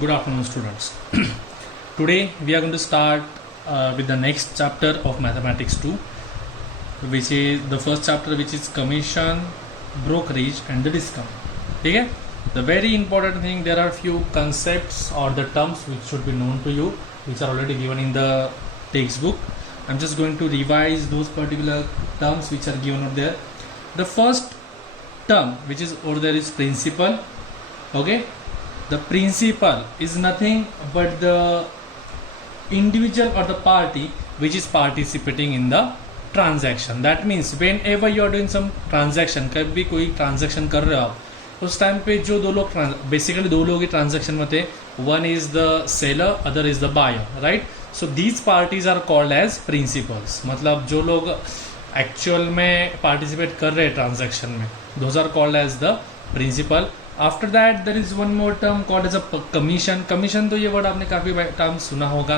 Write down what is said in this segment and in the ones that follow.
Good afternoon, students. Today we are going to start with the next chapter of Mathematics 2, which is the first chapter, which is commission, brokerage, and the discount. Okay? The very important thing, there are few concepts or the terms which should be known to you, which are already given in the textbook. I'm just going to revise those particular terms which are given out there. The first term which is over there is principal. Okay, the principal is nothing but the individual or the party which is participating in the transaction. That means whenever you are doing some transaction, कभी भी कोई transaction कर रहे हो आप, उस time पे जो दो लोग बेसिकली दो लोग ही ट्रांजेक्शन में थे, one is the seller, other is the buyer, right. So these parties are called as principals. मतलब जो लोग एक्चुअल में पार्टिसिपेट कर रहे हैं ट्रांजेक्शन में, those are called as the principal. After that there is one more term called as a commission. Commission तो ये वर्ड आपने काफ़ी टाइम सुना होगा.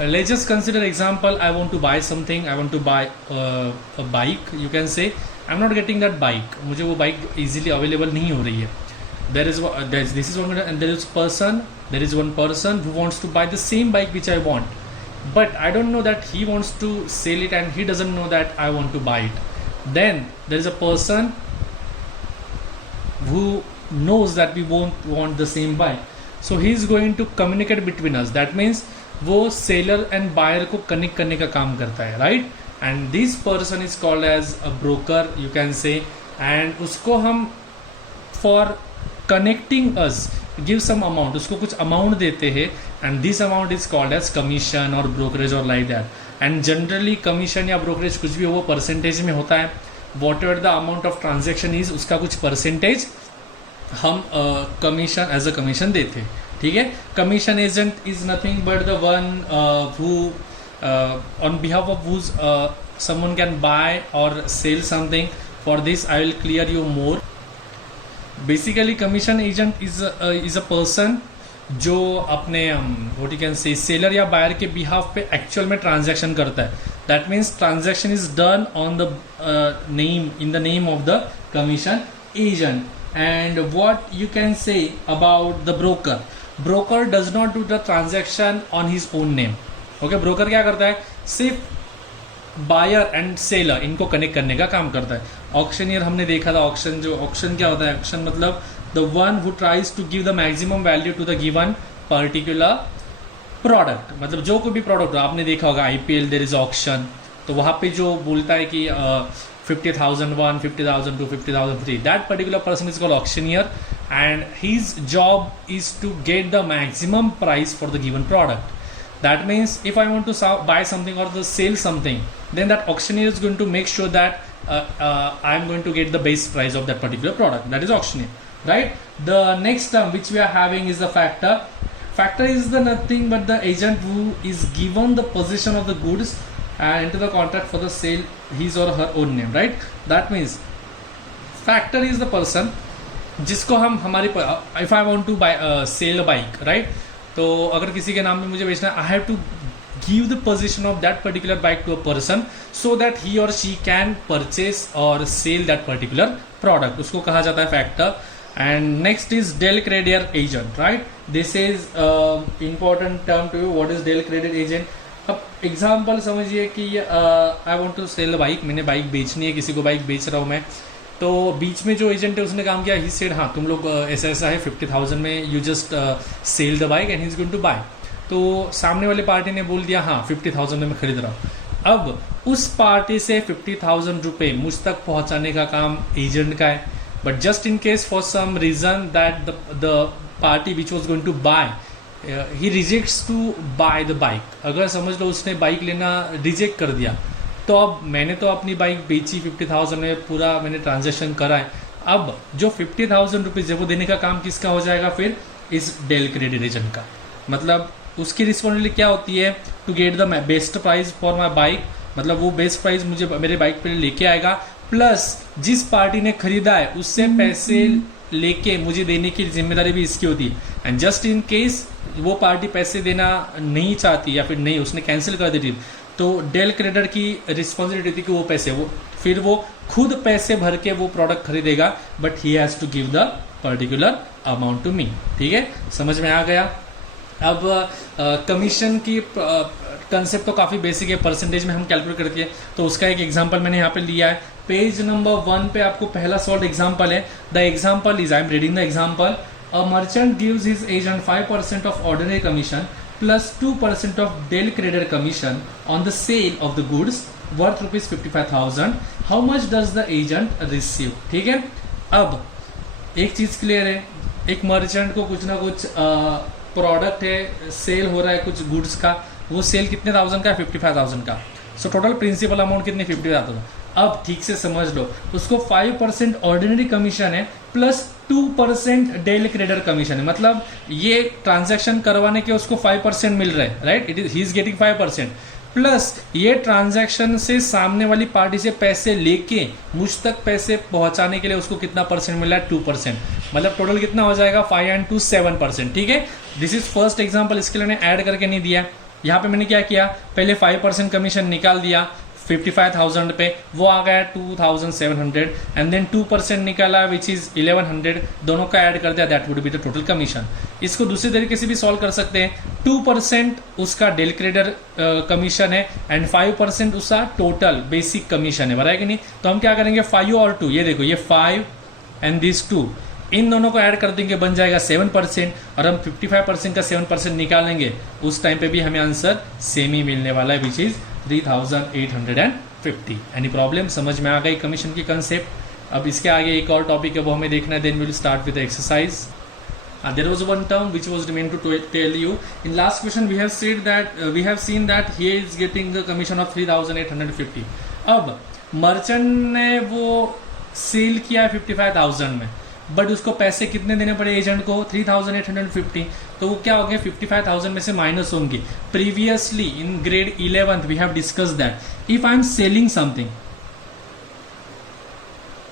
Let's just consider example. I want to buy something. I want to buy a bike. You can say I am not getting that bike. मुझे वो bike easily available नहीं हो रही है. This is one, and there is one person who wants to buy the same bike which I want, but I don't know that he wants to sell it, and he doesn't know that I want to buy it. Then there is a person who knows that we won't want the same bike, so he is going to communicate between us. That means वो seller and buyer को connect करने का काम करता है, right? And this person is called as a broker, you can say, and उसको हम for connecting us give some amount, उसको कुछ amount देते हैं, and this amount is called as commission or brokerage or like that. And generally commission या brokerage कुछ भी हो वो percentage में होता है. Whatever the amount of transaction is, उसका कुछ percentage हम commission as a commission देते हैं. ठीक है. Commission agent is nothing but the one who on behalf of whose someone can buy or sell something. For this I will clear you more. Basically commission agent is a person जो अपने what you can से seller या buyer के behalf पे actual में transaction करता है. That means transaction is done on the name, in the name of the commission agent. And what you can say about the broker, broker does not do the transaction on his own name. Okay, broker क्या करता है, सिर्फ buyer and seller इनको connect करने का काम करता है. ऑक्शनियर हमने देखा था. ऑक्शन क्या होता है, ऑक्शन मतलब the one who tries to give the maximum value to the given particular product. मतलब जो कोई भी प्रोडक्ट आपने देखा होगा, IPL देयर इज ऑक्शन, तो वहाँ पे जो बोलता है कि 50,001, 50,002, 50,003, that particular person is called auctioneer, and his job is to get the maximum price for the given product. That means if I want to buy something or to sell something, then that auctioneer is going to make sure that I am going to get the base price of that particular product. That is auctioneer, right? The next term which we are having is the factor. Factor is the nothing but the agent who is given the possession of the goods into the contract for the sale, his or her own name, right? That means factor is the person जिसको हम हमारी if I want to buy sell a bike, right? तो अगर किसी के नाम में मुझे बेचना है, I have to give the position of that particular bike to a person so that he or she can purchase or sell that particular product. उसको कहा जाता है factor. And next is del credere agent, right? This is important term to you. What is del credere agent? अब example समझिए कि I want to sell bike. मैंने bike बेचनी है, किसी को बाइक बेच रहा हूँ मैं. तो बीच में जो एजेंट है उसने काम किया, ही सेड हाँ तुम लोग ऐसा ऐसा है, 50,000 में you just sell the bike and he is going to buy. तो सामने वाले पार्टी ने बोल दिया हाँ 50,000 में मैं खरीद रहा हूँ. अब उस पार्टी से 50,000 रुपये मुझ तक पहुँचाने का काम एजेंट का है. But just in case for some reason that the party which was going to buy he rejects to buy the bike. अगर समझ लो उसने बाइक लेना रिजेक्ट कर दिया, तो अब मैंने तो अपनी बाइक बेची 50,000 में, पूरा मैंने ट्रांजेक्शन करा है. अब जो 50,000 रुपीज़ है वो देने का काम किसका हो जाएगा फिर? इस डेल क्रेडिट एजेंट का. मतलब उसकी रिस्पॉन्सिबिलिटी क्या होती है? To get the best price for my bike. मतलब वो बेस्ट प्राइस मुझे मेरे बाइक पे लेके आएगा, प्लस जिस पार्टी ने खरीदा है उससे पैसे लेके मुझे देने की जिम्मेदारी भी इसकी होती है. एंड जस्ट इन केस वो पार्टी पैसे देना नहीं चाहती या फिर नहीं, उसने कैंसिल कर दी, तो डेल क्रेडिटर की रिस्पॉन्सिबिलिटी थी कि वो पैसे वो खुद पैसे भर के वो प्रोडक्ट खरीदेगा, but he has to give the particular amount to me. ठीक है, समझ में आ गया। अब कमीशन की कंसेप्ट तो काफ़ी बेसिक है, परसेंटेज में हम कैलकुलेट करते हैं, तो उसका एक एग्जांपल मैंने यहाँ पे लिया है। पेज नंबर 1 पे आपको पहला सॉल्व एग्जांपल है। The example is, I am reading the example, a merchant gives his agent 5% of ordinary commission plus 2% of daily credit commission on the sale of the goods worth ₹55,000। How much does the agent receive. ठीक है, अब एक चीज clear है, एक merchant को कुछ ना कुछ प्रोडक्ट है, सेल हो रहा है कुछ गुड्स का, वो सेल कितने थाउजेंड का है, 55,000 का। सो टोटल प्रिंसिपल अमाउंट कितनी, 50,000। अब ठीक से समझ लो, उसको 5% ऑर्डिनरी कमीशन है प्लस 2% डेली क्रेडिट कमीशन है, मतलब ये ट्रांजैक्शन करवाने के उसको 5% मिल रहा है, right, it is he is getting 5%, plus ये ट्रांजैक्शन से सामने वाली पार्टी से पैसे लेके मुझ तक पैसे पहुंचाने के लिए उसको कितना परसेंट मिल रहा है, 2%, मतलब टोटल कितना हो जाएगा, 5 and 2 7%। ठीक है, दिस इज फर्स्ट एग्जांपल, इसके लिए मैंने ऐड करके नहीं दिया। यहाँ पे मैंने क्या किया, पहले 5% कमीशन निकाल दिया 55,000 पे, वो आ गया 2,700 एंड देन 2% निकाला विच इज 1100, दोनों का ऐड कर दिया, that would be the total commission. इसको दूसरे तरीके से भी सॉल्व कर सकते हैं, 2% उसका डेली क्रेडिट कमीशन है एंड 5% उसका टोटल बेसिक कमीशन है, बराबर कि नहीं। तो हम क्या करेंगे, 5 और 2, ये देखो ये 5 एंड दिस 2, इन दोनों को ऐड कर देंगे, बन जाएगा 7%, और हम 55% का 7% निकालेंगे, उस टाइम पे भी हमें आंसर सेम ही मिलने वाला है विच इज 3,850। एनी प्रॉब्लम, समझ में आ गई कमीशन की कंसेप्ट। अब इसके आगे एक और टॉपिक है, वो हमें देखना है, then will start with exercise. There was one term which was remained to tell you. In last question we have said that we have seen that he is getting the commission of 3,850. अब merchant ने वो cell किया है 55,000 में, but उसको पैसे कितने देने पड़े एजेंट को, 3,850। तो वो क्या हो गया, 55,000 में से माइनस होंगे। Previously in grade 11th we have discuss that if I am selling something,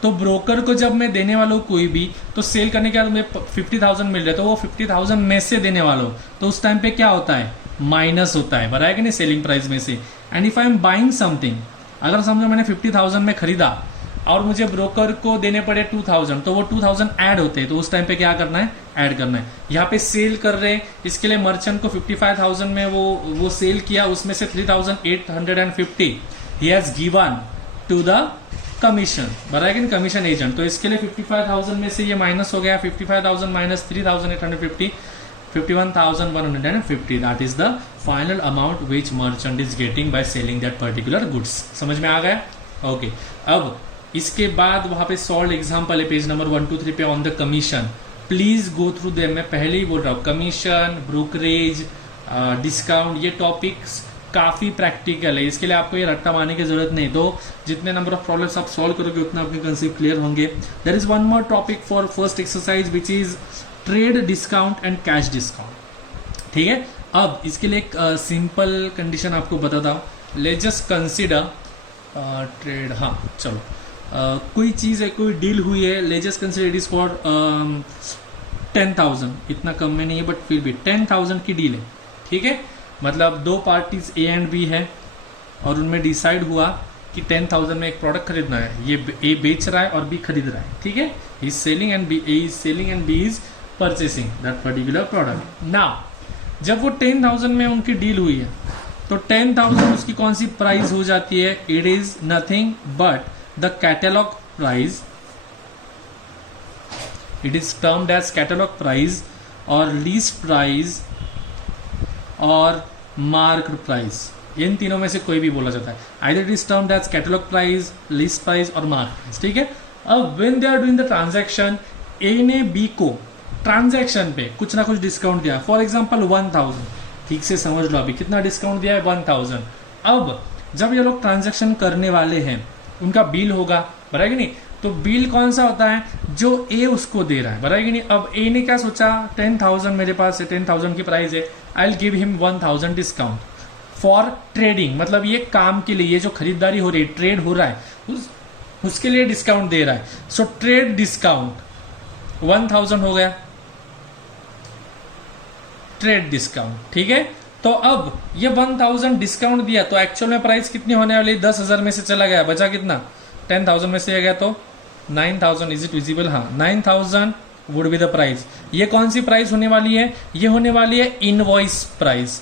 तो ब्रोकर को जब मैं देने वाला हूँ कोई भी, तो सेल करने के बाद मुझे 50,000 मिल रहा है, तो वो 50,000 में से देने वाला हूँ, तो उस टाइम पे क्या होता है, माइनस होता है, बराबर कि नहीं, सेलिंग प्राइस में से। And if I am buying something, अगर समझो मैंने 50,000 में खरीदा और मुझे ब्रोकर को देने पड़े 2,000, तो वो 2,000 ऐड होते हैं, तो उस टाइम पे क्या करना है, ऐड करना है। यहाँ पे सेल कर रहे हैं, इसके लिए मर्चेंट को 55,000 में वो सेल किया, उसमें से 3,850 he has given to the commission, बराबर कमीशन एजेंट। तो इसके लिए 55,000 में से ये माइनस हो गया, 55,000 minus 3,850, 51,150, that is the final amount which merchant is getting by selling that particular goods. समझ में आ गया, ओके। अब इसके बाद वहां पे सॉल्व एग्जांपल है पेज नंबर 1 2 3 पे on the commission, please go through them. मैं पहले ही बोल रहा हूँ, कमीशन, ब्रोकरेज, डिस्काउंट, ये टॉपिक्स काफ़ी प्रैक्टिकल है, इसके लिए आपको ये रट्टा मारने की जरूरत नहीं। तो जितने नंबर ऑफ प्रॉब्लम्स आप सॉल्व करोगे उतना अपने कंसेप्ट क्लियर होंगे। There is one more topic for first exercise which is trade discount and cash discount. ठीक है, अब इसके लिए एक सिंपल कंडीशन आपको बताता हूँ। लेट्स जस्ट कंसिडर ट्रेड, हाँ चलो, कोई चीज़ है, कोई डील हुई है, let's just consider it is for 10,000, इतना कम में नहीं है बट फिर भी 10,000 की डील है। ठीक है, मतलब दो पार्टीज ए एंड बी है और उनमें डिसाइड हुआ कि 10,000 में एक प्रोडक्ट खरीदना है, ये ए बेच रहा है और बी खरीद रहा है। ठीक है, he is selling and B, A is selling and B is purchasing that particular product. Now जब वो 10,000 में उनकी डील हुई है, तो 10,000 उसकी कौन सी प्राइस हो जाती है, it is nothing but the catalogue price, it is termed as catalogue price or least price or marked price, इन तीनों में से कोई भी बोला जाता है। Either it is termed as catalogue price, list price or mark price. ठीक है, अब when they are doing the transaction, A ने बी को ट्रांजैक्शन पे कुछ ना कुछ डिस्काउंट दिया, फॉर एग्जांपल 1,000, ठीक से समझ लो अभी कितना डिस्काउंट दिया है, 1,000। अब जब ये लोग ट्रांजैक्शन करने वाले हैं, उनका बिल होगा, बराबर कि नहीं, तो बिल कौन सा होता है, जो ए उसको दे रहा है, बराबर कि नहीं। अब ए ने क्या सोचा, 10,000 मेरे पास है, 10,000 की प्राइस है, आई will give him 1,000 discount for trading, मतलब ये काम के लिए, ये जो खरीदारी हो रही है, ट्रेड हो रहा है, उसके लिए डिस्काउंट दे रहा है। सो ट्रेड डिस्काउंट 1,000 हो गया, ट्रेड डिस्काउंट। ठीक है, तो अब ये 1,000 डिस्काउंट दिया, तो एक्चुअल में प्राइस कितनी होने वाली, 10,000 में से चला गया, बचा कितना, 10,000 में से गया तो 9,000, इज इट विजिबल, हाँ 9,000 वुड बी द प्राइस। ये कौन सी प्राइस होने वाली है? ये होने वाली है invoice price.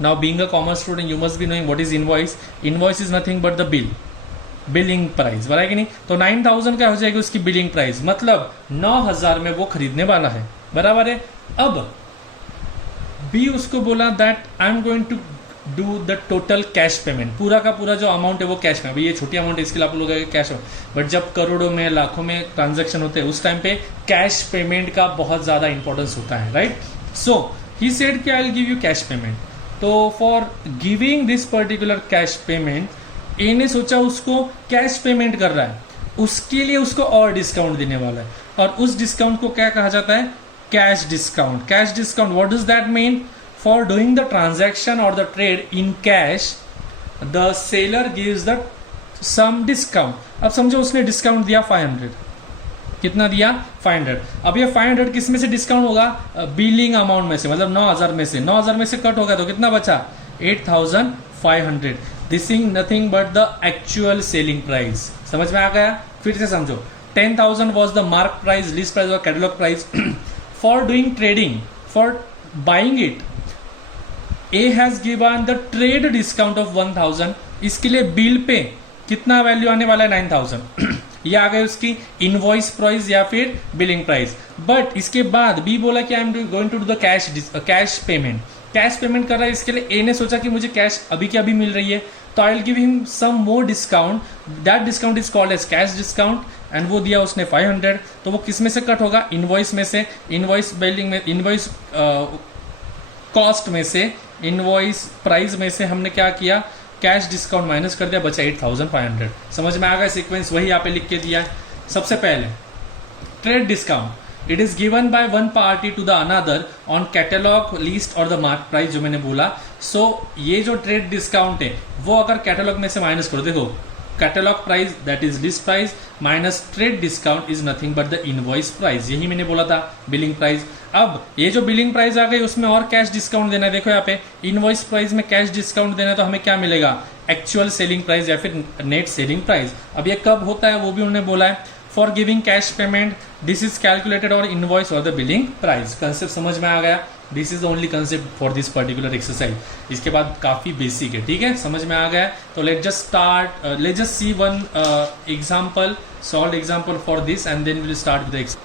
Now being a commerce student you must be knowing what is invoice. Invoice is nothing but the bill, billing price, बराबर है कि नहीं? तो 9000 क्या हो जाएगी उसकी बिलिंग प्राइस, मतलब 9000 में वो खरीदने वाला है, बराबर है। अब बी उसको बोला that I am going to do the total cash payment, पूरा का पूरा जो अमाउंट है वो कैश में। अभी ये छोटी अमाउंट है इसके लिए आप लोग कैश में, बट जब करोड़ों में लाखों में ट्रांजेक्शन होते हैं उस टाइम पे कैश पेमेंट का बहुत ज़्यादा इंपॉर्टेंस होता है, राइट। सो ही सेड कि I will give you cash payment. तो for giving this particular cash payment, A ने सोचा उसको कैश पेमेंट कर रहा है, उसके लिए उसको और डिस्काउंट देने वाला है, और उस डिस्काउंट को क्या कहा जाता है? Cash discount. Cash discount, what does that mean? For doing the transaction or the trade in cash, the seller gives the some discount. अब समझो उसने डिस्काउंट दिया 500, कितना दिया? 500। अब ये 500 किस में से डिस्काउंट होगा? बिलिंग अमाउंट में से, मतलब 9000 में से। 9000 में से कट होगा तो कितना बचा? 8500। This is nothing but the actual selling price. समझ में आ गया? फिर से समझो, 10,000 was the mark price, list price or catalog price. For doing trading, for buying it, A has given the trade discount of 1000. इसके लिए बिल पे कितना वैल्यू आने वाला है? 9000। ये आ गई उसकी इनवॉइस प्राइस या फिर बिलिंग प्राइस। बट इसके बाद बी बोला कि I am going to do the cash payment. Cash payment कर रहा है, इसके लिए ए ने सोचा कि मुझे कैश अभी की अभी मिल रही है, तो I will give him some more discount. That discount is called as cash discount, and वो दिया उसने 500। तो वो किस में से कट होगा? इनवॉइस में से, इनवॉइस बिलिंग में, इनवॉइस कॉस्ट में से, इनवॉइस प्राइस में से हमने क्या किया? कैश डिस्काउंट माइनस कर दिया, बचा 8500। समझ में आ गया सीक्वेंस? वही यहाँ पे लिख के दिया है। सबसे पहले trade discount, it is given by one party to the another on catalog, list और द मार्क प्राइस, जो मैंने बोला। सो ये जो ट्रेड डिस्काउंट है वो अगर कैटलॉग में से माइनस करो, देखो catalogue price that is list price minus trade discount is nothing but the invoice price. यही मैंने बोला था, बिलिंग प्राइस। अब ये जो बिलिंग प्राइस आ गई उसमें और कैश डिस्काउंट देना है। देखो यहाँ पे इनवॉइस प्राइस में कैश डिस्काउंट देना है, तो हमें क्या मिलेगा? एक्चुअल सेलिंग प्राइस या फिर नेट सेलिंग प्राइस। अब ये कब होता है वो भी उन्होंने बोला है। For giving cash payment this is calculated और invoice or the billing price. Concept समझ में आ गया? This is the only concept for this particular exercise. इसके बाद काफी बेसिक है, ठीक है, समझ में आ गया? तो let just start, let just see one example, solve example for this and then will start with the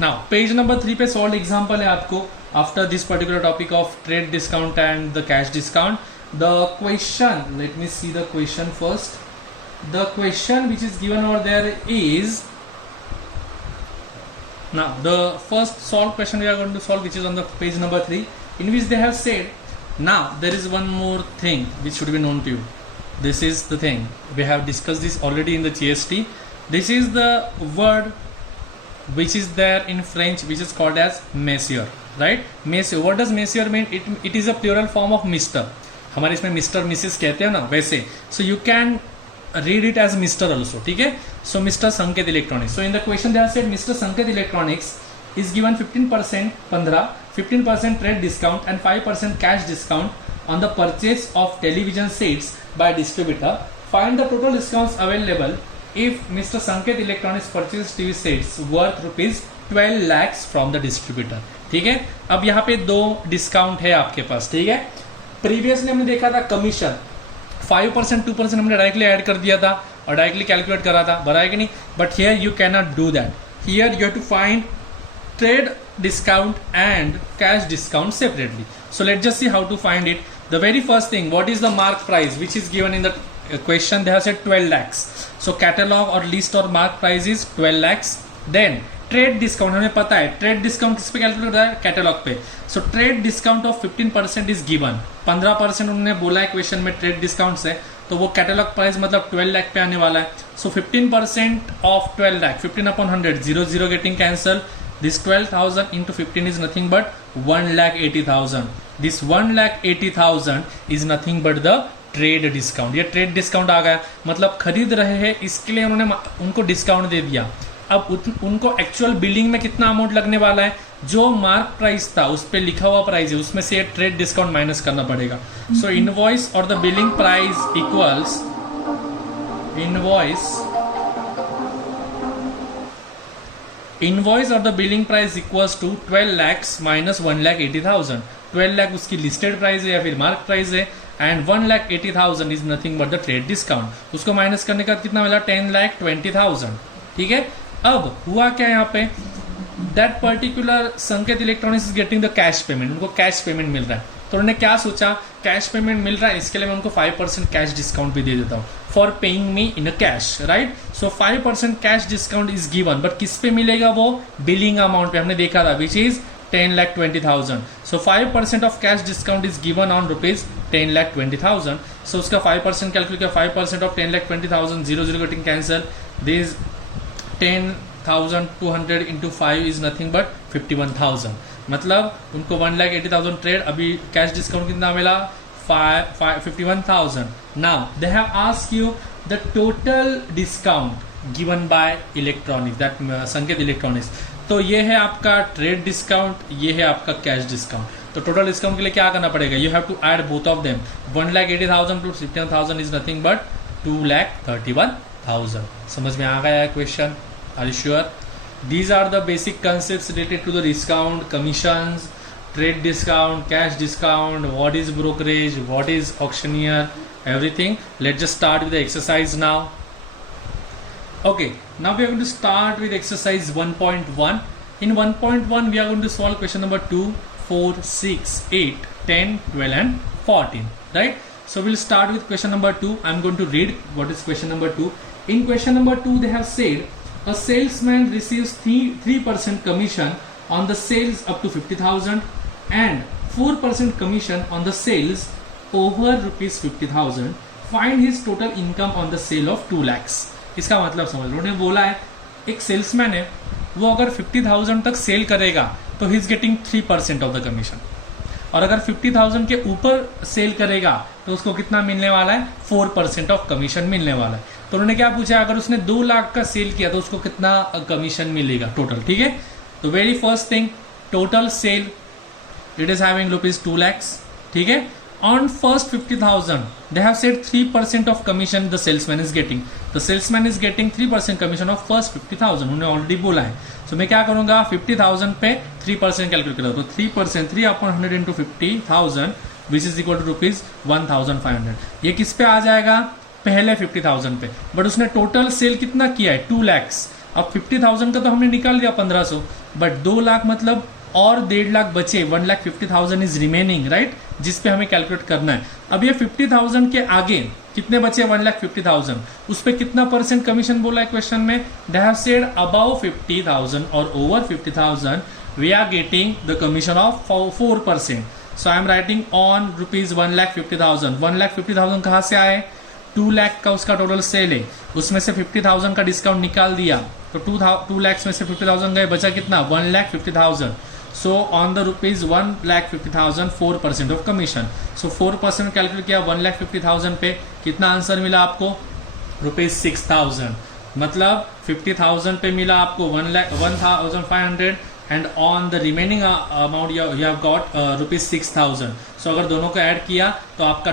now page number 3 पे सॉल्व एग्जांपल है आपको after this particular topic of trade discount and the cash discount. The question, let me see the question first. The question which is given over there is, now the first solved question we are going to solve, which is on the page number 3, in which they have said, now there is one more thing which should be known to you. This is the thing, we have discussed this already in the GST. This is the word which is there in French, which is called as monsieur, right? Monsieur, what does monsieur mean? It is a plural form of mister. हमारे इसमें mister Mrs कहते हैं ना, वैसे. So you can read it as mister also, ठीक है. So mister Sanket electronics. So in the question they have said mister Sanket electronics is given 15%, 15% trade discount and 5% cash discount on the purchase of television sets by distributor. Find the total discounts available if Mr. Sanket Electronics purchases TV sets worth rupees 12 lakhs from the distributor. ठीक है. अब यहाँ पे दो discount है आपके पास, ठीक है. प्रीवियसली हमने देखा था कमीशन 5%, 2% हमने डायरेक्टली ऐड कर दिया था और डायरेक्टली कैलकुलेट करा था, बराबर है कि नहीं. But here you can not do that. Here you have to find trade discount and cash discount separately. So let's just see how to find it. The very first thing, what is the mark price which is given in the question? They have said 12 lakhs. So catalog or list or mark price is 12 lakhs. Then trade discount, हमें पता है trade discount किस पे calculate होता है? Catalogue पे. So trade discount of 15% is given. 15% उन्होंने बोला है क्वेश्चन में ट्रेड डिस्काउंट से, तो वो कैटलॉग प्राइस मतलब 12 लाख पे आने वाला है. सो 15% of 12 lakh, 15 upon 100, 0 getting cancel. This 12,000 into 15 is nothing but 1,80,000. This 1,80,000 is nothing but the trade discount. ये ट्रेड डिस्काउंट आ गया, मतलब खरीद रहे हैं इसके लिए उन्होंने उनको डिस्काउंट दे दिया. अब उनको एक्चुअल बिलिंग में कितना अमाउंट लगने वाला है? जो मार्क प्राइस था उस पर लिखा हुआ प्राइस है, उसमें से ट्रेड डिस्काउंट माइनस करना पड़ेगा. So invoice or the billing price equals invoice invoice or the billing price equals to 12 lakhs minus 1,80,000। 12 lakh उसकी लिस्टेड प्राइस है या फिर मार्क प्राइस है, and 1,80,000 is nothing but the trade discount. उसको minus करने का कितना मिला, 10,20,000। ठीक है, अब हुआ क्या यहाँ पे, दैट पर्टिकुलर संकेत electronics is getting the cash payment, उनको कैश पेमेंट मिल रहा है। तो उन्होंने क्या सोचा, कैश पेमेंट मिल रहा है, इसके लिए मैं उनको 5% कैश डिस्काउंट भी दे देता हूँ for paying me in a cash, right. So 5% cash discount is given, but किस पे मिलेगा, वो बिलिंग अमाउंट पे हमने देखा था, which is 10,20,000। So 5% of cash discount is given on rupees 10,20,000। सो उसका 5% कैलकुलेट किया, 5% of 10,20,000, 0 getting cancel, this 10,200 into 5 is nothing but 51,000। मतलब उनको 1,80,000 ट्रेड, अभी कैश डिस्काउंट कितना मिला, 51,000। Now they have asked you the total discount given by electronics, that Sanket electronics. तो ये है आपका ट्रेड डिस्काउंट, ये है आपका कैश डिस्काउंट। तो टोटल डिस्काउंट के लिए क्या करना पड़ेगा, you have to add both of them. 1,80,000 to 51,000 is nothing but 2,31,000। समझ में आ गया है question, are you sure? These are the basic concepts related to the discount, commissions, trade discount, cash discount, what is brokerage, what is auctioneer, everything. Let's just start with the exercise now. Okay, now we are going to start with exercise 1.1. In 1.1 we are going to solve question number 2, 4, 6, 8, 10, 12 and 14, right? So we'll start with question number 2. I'm going to read what is question number 2. In question number 2 they have said a salesman receives 3% commission on the sales up to 50,000 and 4% commission on the sales over rupees 50,000. Find his total income on the sale of 2 lakhs. इसका मतलब समझ लो, उन्होंने बोला है एक salesman है, वो अगर 50,000 तक सेल करेगा तो he is getting 3% of the commission, और अगर 50,000 के ऊपर सेल करेगा तो उसको कितना मिलने वाला है, 4% ऑफ कमीशन मिलने वाला है। तो उन्होंने क्या पूछा, अगर उसने 2 लाख का सेल किया तो उसको कितना कमीशन मिलेगा टोटल। ठीक है, तो very first thing, total sale it is having rupees 2 lakhs। ठीक है, on first 50,000 they have said 3% of commission the salesman is getting, the salesman is getting 3% commission of first 50,000, उन्होंने ऑलरेडी बोला है। सो मैं क्या करूंगा, 50,000 पे 3% कैलकुलेट करो, तो 3%, 3/100 into 50,000 which is equal to rupees 1,500। ये किस पे आ जाएगा, पहले 50,000 पे, बट उसने टोटल सेल कितना किया है, 2 lakhs। अब 50,000 का तो हमने निकाल दिया 1,500, बट 2 लाख मतलब और 1.5 लाख बचे, 1,50,000 इज रिमेनिंग, राइट, जिस पे हमें कैलकुलेट करना है। अब ये 50,000 के आगे कितने बचे, 1,50,000, उस पे कितना परसेंट कमीशन बोला है क्वेश्चन में, दे हैव सेड अबव 50,000 और over 50,000 we are getting the commission of 4%। So I am writing on rupees 1,50,000। 1,50,000 कहाँ से आए, 2 लाख का उसका टोटल सेल है, उसमें से 50,000 का डिस्काउंट निकाल दिया, तो 2 lakhs में से 50,000 गए, बचा कितना, 1,50,000। So on the rupees 1,50,000 4% of commission. So 4% calculate किया 1,50,000 पे, कितना आंसर मिला आपको, रुपीज 6,000। मतलब 50,000 पे मिला आपको 1,500 and on the remaining amount you have got rupees 6,000। सो अगर दोनों को ऐड किया तो आपका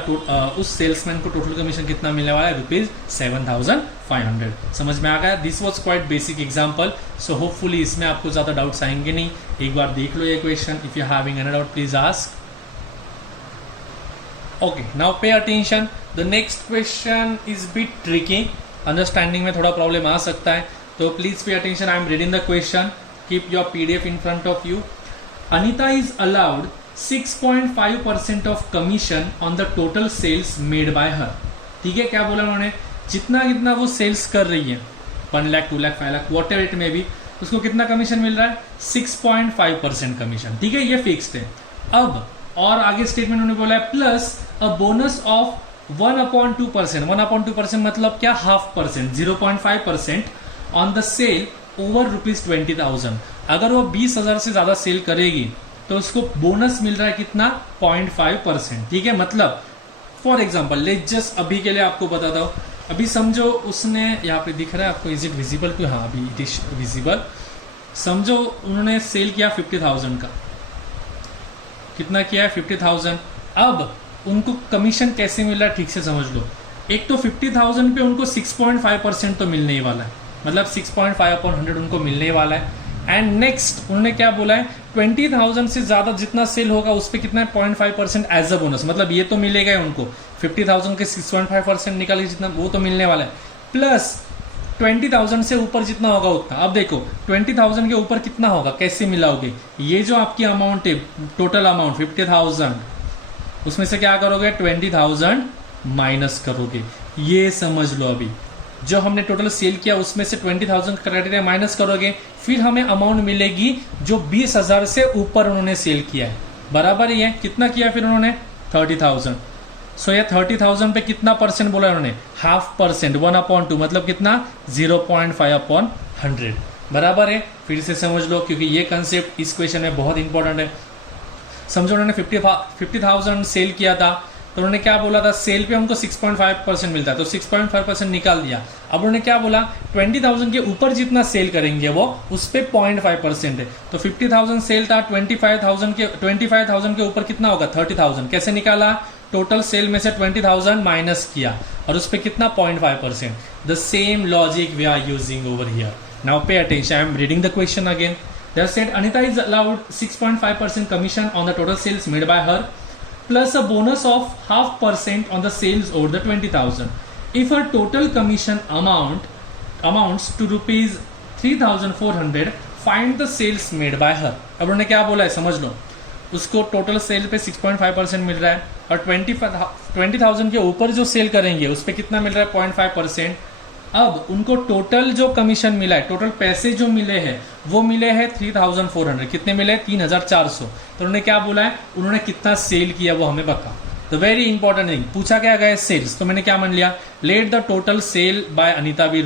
उस सेल्समैन को टोटल कमीशन कितना मिलने वाला है, रुपीज 7,500। समझ में आ गया, this was quite basic example. So hopefully इसमें आपको ज्यादा डाउट्स आएंगे नहीं, एक बार देख लो ये question, if you having any doubt please ask. Okay, now pay attention, the next question is bit tricky, understanding में थोड़ा प्रॉब्लम आ सकता है, तो please pay attention, I am reading the question, keep your PDF in front of you. Anita is allowed 6.5% of commission on the total sales made by her. ठीक है, क्या बोला उन्होंने, जितना कितना वो सेल्स कर रही है, 1 lakh 2 lakh 5 lakh what ever it में भी, उसको कितना कमीशन मिल रहा है, 6.5% कमीशन। ठीक है, ये फिक्स्ड है। अब और आगे स्टेटमेंट उन्होंने बोला है प्लस अ बोनस ऑफ 1/2%। 1/2% मतलब क्या, 0.5%, 0.5% on the sale over rupees 20,000। अगर वो 20,000 से ज्यादा सेल करेगी तो उसको बोनस मिल रहा है कितना, 0.5%। ठीक है, मतलब फॉर एग्जाम्पल लेट जस्ट अभी के लिए आपको बताता हूँ, अभी समझो उसने, यहाँ पे दिख रहा है आपको, इज इट विजिबल टू, हाँ अभी इट इज विजिबल। समझो उन्होंने सेल किया 50,000 का, कितना किया है, 50,000। अब उनको कमीशन कैसे मिल रहा है, ठीक से समझ लो। एक तो 50,000 पे उनको 6.5% तो मिलने ही वाला है, मतलब 6.5/100 उनको मिलने वाला है। एंड नेक्स्ट उन्होंने क्या बोला है, 20,000 से ज्यादा जितना सेल होगा उस पर कितना है 0.5% एज अ बोनस, मतलब ये तो मिलेगा ही उनको, 50,000 के 6.5% निकाल के जितना वो तो मिलने वाला है, प्लस 20,000 से ऊपर जितना होगा उतना। अब देखो 20,000 के ऊपर कितना होगा, कैसे मिलाओगे, ये जो आपकी अमाउंट है टोटल अमाउंट 50,000, उसमें से क्या करोगे 20,000 माइनस करोगे, ये समझ लो। अभी जो हमने टोटल सेल किया उसमें से 20,000 क्राइटेरिया माइनस करोगे, फिर हमें अमाउंट मिलेगी जो 20,000 से ऊपर उन्होंने सेल किया है, बराबर ही है, कितना किया फिर उन्होंने 30,000। सो ये 30,000 पे कितना परसेंट बोला उन्होंने, 0.5%, 1/2, मतलब कितना 0.5/100, बराबर है। फिर से समझ लो क्योंकि ये कंसेप्ट इस क्वेश्चन में बहुत इंपॉर्टेंट है। समझो उन्होंने 50,000 सेल किया था, तो उन्होंने क्या बोला था, सेल पे हमको 6.5% मिलता है, तो 6.5% निकाल दिया। अब उन्होंने क्या बोला, 20,000 के ऊपर जितना सेल करेंगे वो उस पर 0.5% है, तो 50,000 सेल था, 25,000 के ऊपर कितना होगा 30,000, कैसे निकाला, टोटल सेल में से 20,000 माइनस किया और उस पर कितना 0.5%। The same logic we are using over here. Now pay attention, I am reading the question again. They have said Anita is allowed 6.5% commission on the total sales made by her, plus a bonus of 0.5% on the sales over the 20,000. If her total commission amounts to rupees 3,400, find the sales made by her. अब उन्होंने क्या बोला है समझ लो, उसको total sale पे 6.5% मिल रहा है और 20,000 के ऊपर जो सेल करेंगे उस पर कितना मिल रहा है 0.5%। अब उनको टोटल जो कमीशन मिला है, टोटल पैसे जो मिले हैं वो मिले हैं 3,400, कितने मिले 3,400। तो उन्होंने क्या बोला है, उन्होंने कितना सेल किया वो हमें बता। तो वेरी इंपॉर्टेंट थिंग, पूछा क्या गया सेल्स, तो मैंने क्या मान लिया, let the total sale by Anita be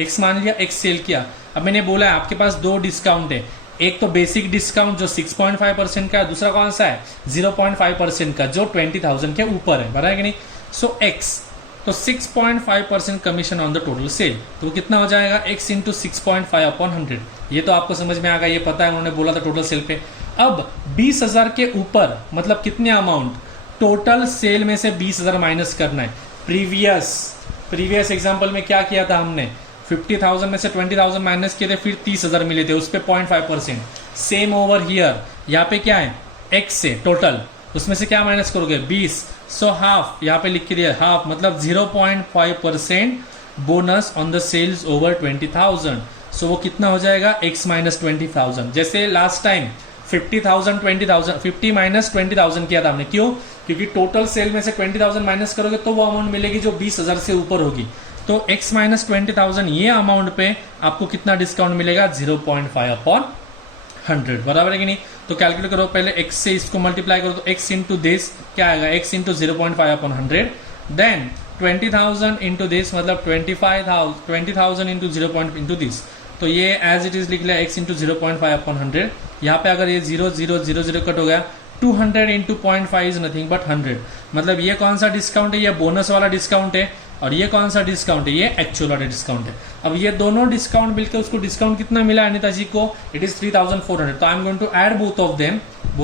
₹X मान लिया, X सेल किया। अब मैंने बोला है आपके पास दो डिस्काउंट है, एक तो बेसिक डिस्काउंट जो 6.5% का है, दूसरा कौन सा है 0.5% का जो 20,000 के ऊपर है, बराबर है कि नहीं। सो X, तो 6.5% commission on the total cell, तो वो कितना हो जाएगा X इंटू 6.5/100। ये तो आपको समझ में आ गया, ये पता है उन्होंने बोला था टोटल सेल पे। अब 20,000 के ऊपर मतलब कितने अमाउंट, टोटल सेल में से 20,000 माइनस करना है। प्रीवियस एग्जांपल में क्या किया था हमने, 50,000 में से 20,000 माइनस किए थे, फिर 30,000 मिले थे, उस पर 0.5%। सेम ओवर हियर, यहाँ पे क्या है X से टोटल, उसमें से क्या माइनस करोगे 20, सो हाफ, यहाँ पे लिख के दिया हाफ, मतलब 0.5% bonus on the sales over 20,000। So वो कितना हो जाएगा X माइनस 20,000। जैसे लास्ट टाइम 50,000 20,000, 50 माइनस 20,000 किया था हमने, क्यों, क्योंकि टोटल सेल में से 20,000 माइनस करोगे तो वो अमाउंट मिलेगी जो 20,000 से ऊपर होगी। तो X माइनस 20,000 ये अमाउंट पे आपको कितना डिस्काउंट मिलेगा 0.5/100, बराबर है कि नहीं। तो कैलकुलेट करो, पहले x से इसको मल्टीप्लाई करो, तो x इंटू दिस क्या आएगा, x into 0.5/100, then 20,000 into this मतलब 20,000 इंटू 0. इंटू दिस, तो ये एज इट इज लिख लिया x इंटू 0.5/100। यहाँ पे अगर ये 0,0,0,0 कट हो गया, 200 इंटू 0.5 इज नथिंग बट 100, मतलब ये कौन सा डिस्काउंट है, ये बोनस वाला डिस्काउंट है, और ये कौन सा डिस्काउंट है, ये एक्चुअल वाला डिस्काउंट है। अब ये दोनों डिस्काउंट मिलकर उसको डिस्काउंट कितना मिला अनिता जी को, इट इज 3,400। तो I am going to add both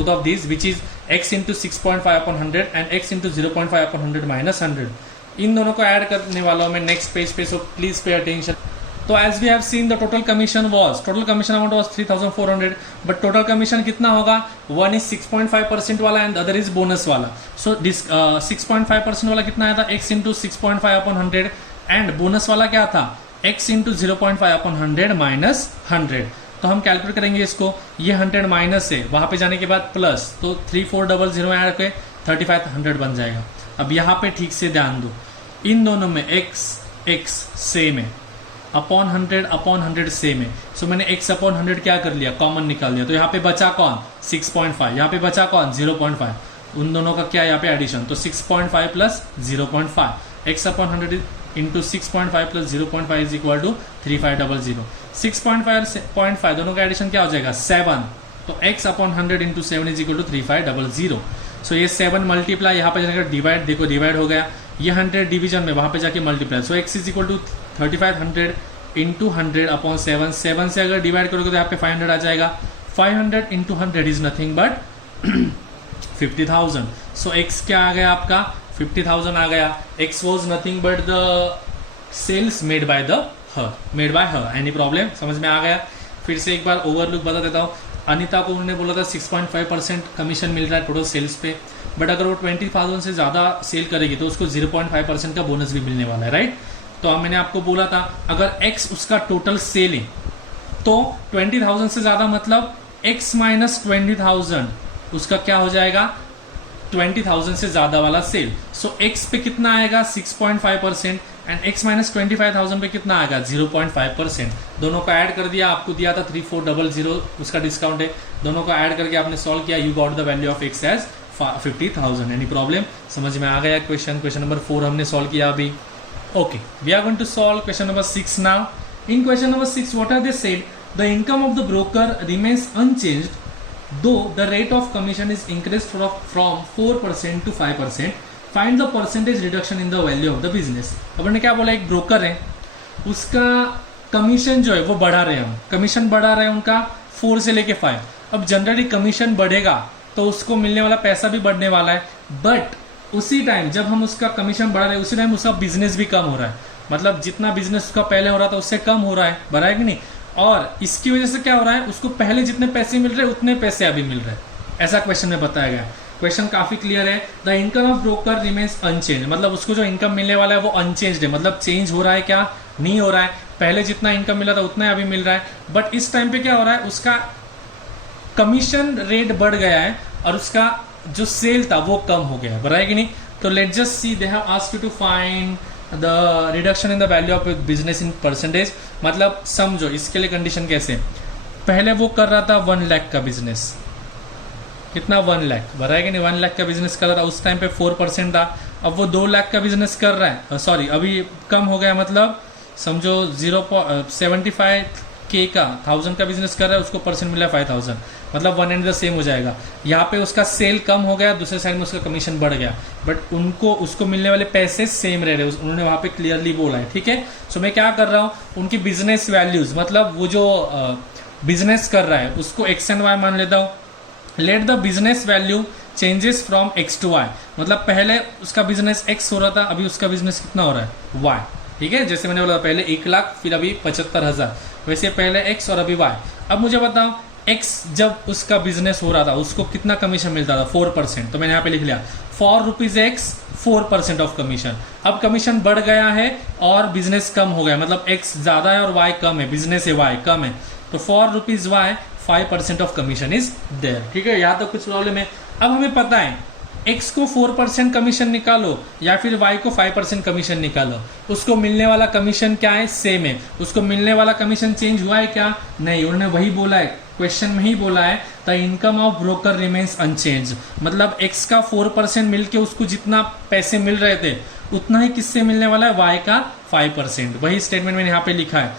of this which is x into 6.5/100 and x into 0.5/100 minus 100। इन दोनों को ऐड करने वाला हूं मैं नेक्स्ट पेज पे, सो प्लीज पे अटेंशन। तो as we have seen the total commission amount was 3,400, but total commission कितना होगा, वन इज 6.5% वाला एंड अदर इज बोनस वाला। सो 6.5% वाला कितना आया था x इंटू 6.5/100 एंड बोनस वाला क्या था x इंटू 0.5/100 माइनस 100। तो हम कैलकुलेट करेंगे इसको, ये 100 माइनस है, वहां पे जाने के बाद प्लस, तो 3400 ऐड करके 3500 बन जाएगा। अब यहाँ पे ठीक से ध्यान दो, इन दोनों में x सेम है, अपॉन 100 सेम है। सो मैंने x अपॉन 100 क्या कर लिया, कॉमन निकाल लिया, तो यहाँ पे बचा कौन 6.5, यहाँ पे बचा कौन 0.5, उन दोनों का क्या यहाँ पे एडिशन, तो 6.5 plus 0.5, x upon 100 into 6.5 plus 0.5 is equal to 3500। 6.5 दोनों का एडिशन क्या हो जाएगा 7, तो x upon 100 into 7 is equal to 3500। So ये 7 मल्टीप्लाई, यहाँ पे जाकर डिवाइड, देखो डिवाइड हो गया, ये 100 डिवीजन में, वहां पे जाके multiply, so x is equal to 3500 into 100 upon 7 से अगर डिवाइड करोगे तो यहाँ पे 500 आ जाएगा, 500 into 100 is nothing but 50,000। So x क्या आ गया आपका 50,000 आ गया, x was nothing but the sales made by her, any problem, समझ में आ गया। फिर से एक बार ओवरलुक बता देता हूँ। अनीता को उन्होंने बोला था 6.5% कमीशन मिल रहा है टोटल सेल्स पे, बट अगर वो 20,000 से ज़्यादा सेल करेगी तो उसको 0.5% का बोनस भी मिलने वाला है, राइट। तो मैंने आपको बोला था अगर x उसका टोटल सेल है तो 20,000 से ज़्यादा मतलब x माइनस 20,000 उसका क्या हो जाएगा, 20,000 से ज़्यादा वाला सेल। सो x पे कितना आएगा 6.5% एंड x माइनस 25,000 पे कितना आएगा 0.5%। दोनों को ऐड कर दिया, आपको दिया था 3400 उसका डिस्काउंट है, दोनों को ऐड करके आपने सॉल्व किया, you got the value of x as 50,000। Any problem, समझ में आ गया। क्वेश्चन नंबर 4 हमने सॉल्व किया अभी। Okay, we are going to solve question number 6 now. In question number 6 what are they said, the income of the broker remains unchanged though the rate of commission is increased from 4% to 5%, find the percentage reduction in the value of the business। अपन ने क्या बोला, एक broker है उसका commission जो है वो बढ़ा रहे हैं हम, कमीशन बढ़ा रहे हैं उनका 4 से लेके 5। अब जनरली कमीशन बढ़ेगा तो उसको मिलने वाला पैसा भी बढ़ने वाला है, बट उसी टाइम जब हम उसका कमीशन बढ़ा रहे हैं उसी टाइम उसका बिजनेस भी कम हो रहा है, मतलब जितना बिजनेस उसका पहले हो रहा था उससे कम हो रहा है, बढ़ा है कि नहीं। और इसकी वजह से क्या हो रहा है, उसको पहले जितने पैसे मिल रहे हैं उतने पैसे अभी मिल रहे हैं, ऐसा क्वेश्चन में बताया गया है। क्वेश्चन काफी क्लियर है। The income of broker remains unchange, मतलब उसको जो इनकम मिलने वाला है वो अनचेंज्ड है, मतलब चेंज हो रहा है क्या, नहीं हो रहा है। पहले जितना इनकम मिला था उतना अभी मिल रहा है, बट इस टाइम पे क्या हो रहा है, उसका कमीशन रेट बढ़ गया है और उसका जो सेल था वो कम हो गया है, बराबर है कि नहीं। तो let's just see, they have asked you to find the reduction in the value of business in percentage. मतलब समझो इसके लिए कंडीशन कैसे, पहले वो कर रहा था 1 लाख का बिजनेस, कितना 1 लाख, बराबर है कि नहीं, 1 लाख का बिजनेस कर रहा था, उस टाइम पे 4% था। अब वो 2 लाख का बिजनेस कर रहा है, सॉरी अभी कम हो गया, मतलब समझो 0.75K का 1000 का बिजनेस कर रहा है, उसको परसेंट मिला 5,000, मतलब 1 एंड द सेम हो जाएगा। यहाँ पे उसका सेल कम हो गया, दूसरे साइड में उसका कमीशन बढ़ गया, बट उनको उसको मिलने वाले पैसे सेम रह रहे, उन्होंने वहाँ पे क्लियरली बोला है, ठीक है। सो मैं क्या कर रहा हूँ, उनकी बिजनेस वैल्यूज, मतलब वो जो बिजनेस कर रहा है उसको x एंड y मान लेता हूँ। Let the business value changes from x to y, मतलब पहले उसका बिजनेस x हो रहा था, अभी उसका बिजनेस कितना हो रहा है y, ठीक है। जैसे मैंने बोला पहले 1 लाख, फिर अभी 75,000, वैसे पहले x और अभी y। अब मुझे बताओ x जब उसका बिजनेस हो रहा था उसको कितना कमीशन मिलता था, 4%, तो मैंने यहाँ पे लिख लिया ₹4 4% ऑफ कमीशन। अब कमीशन बढ़ गया है और बिजनेस कम हो गया, मतलब x ज्यादा है और y कम है, बिजनेस है y कम है, तो ₹4 y 5% of commission is there, ठीक है। यहाँ तक कुछ प्रॉब्लम है। अब हमें पता है x को 4% कमीशन निकालो या फिर y को 5% कमीशन निकालो, उसको मिलने वाला कमीशन क्या है, सेम है। उसको मिलने वाला कमीशन चेंज हुआ है क्या, नहीं, उन्होंने वही बोला है, क्वेश्चन में ही बोला है the income of broker remains unchange, मतलब x का 4% मिलके उसको जितना पैसे मिल रहे थे उतना ही किससे मिलने वाला है, y का 5%, वही स्टेटमेंट मैंने यहाँ पे लिखा है।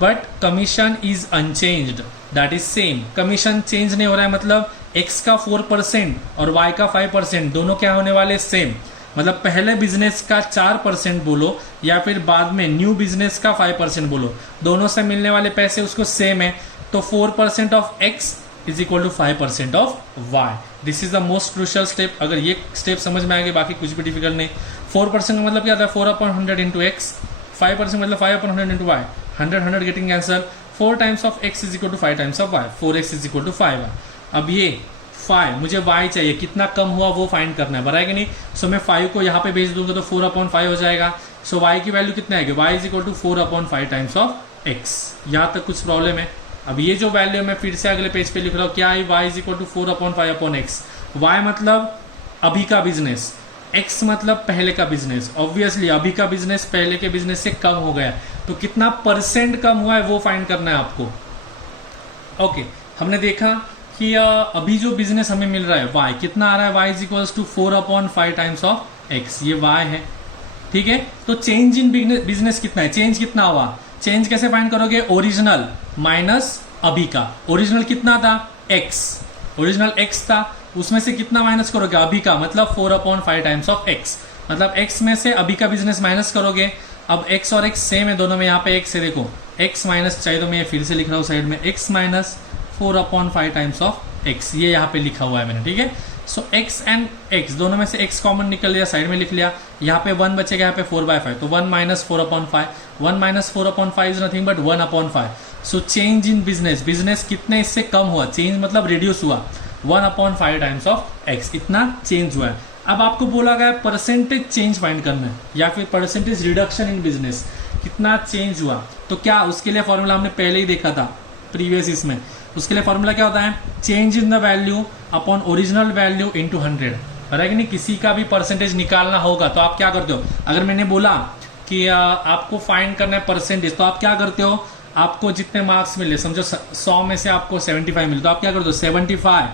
But commission is unchanged, that is same, commission change नहीं हो रहा है, मतलब x का 4% और y का 5% दोनों क्या होने वाले, सेम। मतलब पहले बिजनेस का 4% बोलो या फिर बाद में न्यू बिजनेस का 5% बोलो, दोनों से मिलने वाले पैसे उसको सेम है। तो 4% of x is equal to 5% of y। This is the most crucial step. अगर ये स्टेप समझ में आ गए बाकी कुछ भी डिफिकल्ट नहीं। 4% का मतलब क्या था, 4/100 इंटू एक्स, 5% मतलब 5/100 into y, 100 getting answer. 4 times of x is equal to 5 times of y, 4x is equal to 5y। अब ये 5 मुझे y चाहिए, कितना कम हुआ वो फाइंड करना है, बराबर है कि नहीं। सो मैं 5 को यहाँ पे भेज दूंगा तो 4/5 हो जाएगा। सो y की वैल्यू कितना आएगी, y is equal to 4/5 times of x। यहाँ तक कुछ प्रॉब्लम है। अब ये जो वैल्यू मैं फिर से अगले पेज पे लिख रहा हूँ, क्या है, y is equal to 4/5/x। y मतलब अभी का बिजनेस, x मतलब पहले का बिजनेस। ऑब्वियसली अभी का बिजनेस पहले के बिजनेस से कम हो गया, तो कितना परसेंट कम हुआ है वो फाइंड करना है आपको। ओके, हमने देखा कि अभी जो बिजनेस हमें मिल रहा है y कितना आ रहा है, y is equals to 4/5 times of x, ये y है, ठीक है। तो चेंज इन बिजनेस कितना है, चेंज कितना हुआ, चेंज कैसे फाइंड करोगे, ओरिजिनल माइनस अभी का। ओरिजिनल कितना था, x, ओरिजिनल x था, उसमें से कितना माइनस करोगे, अभी का, मतलब 4/5 टाइम्स ऑफ x, मतलब x में से अभी का बिजनेस माइनस करोगे। अब x और x सेम है दोनों में, यहाँ पे x है, देखो x माइनस, चाहिए तो मैं ये फिर से लिख रहा हूँ साइड में, x minus 4/5 times of x, ये यहाँ पे लिखा हुआ है मैंने, ठीक है। सो x एंड x दोनों में से x कॉमन निकल लिया, साइड में लिख लिया, यहाँ पे 1 बचेगा, यहाँ पे 4/5, तो 1 minus 4/5, 1 minus 4/5 is nothing but 1/5। So change in business, business कितने इससे कम हुआ, चेंज मतलब रिड्यूस हुआ 1/5 टाइम्स ऑफ एक्स, इतना चेंज हुआ है। अब आपको बोला गया परसेंटेज चेंज फाइंड करना है या फिर परसेंटेज रिडक्शन इन बिजनेस, कितना चेंज हुआ। तो क्या उसके लिए फॉर्मूला हमने पहले ही देखा था प्रीवियस इसमें, उसके लिए फॉर्मूला क्या होता है, change in the value upon original value into 100, है कि नहीं। किसी का भी परसेंटेज निकालना होगा तो आप क्या करते हो, अगर मैंने बोला कि आपको फाइंड करना है परसेंटेज, तो आप क्या करते हो, आपको जितने मार्क्स मिले, समझो 100 में से आपको 75 मिले, तो आप क्या करते हो 75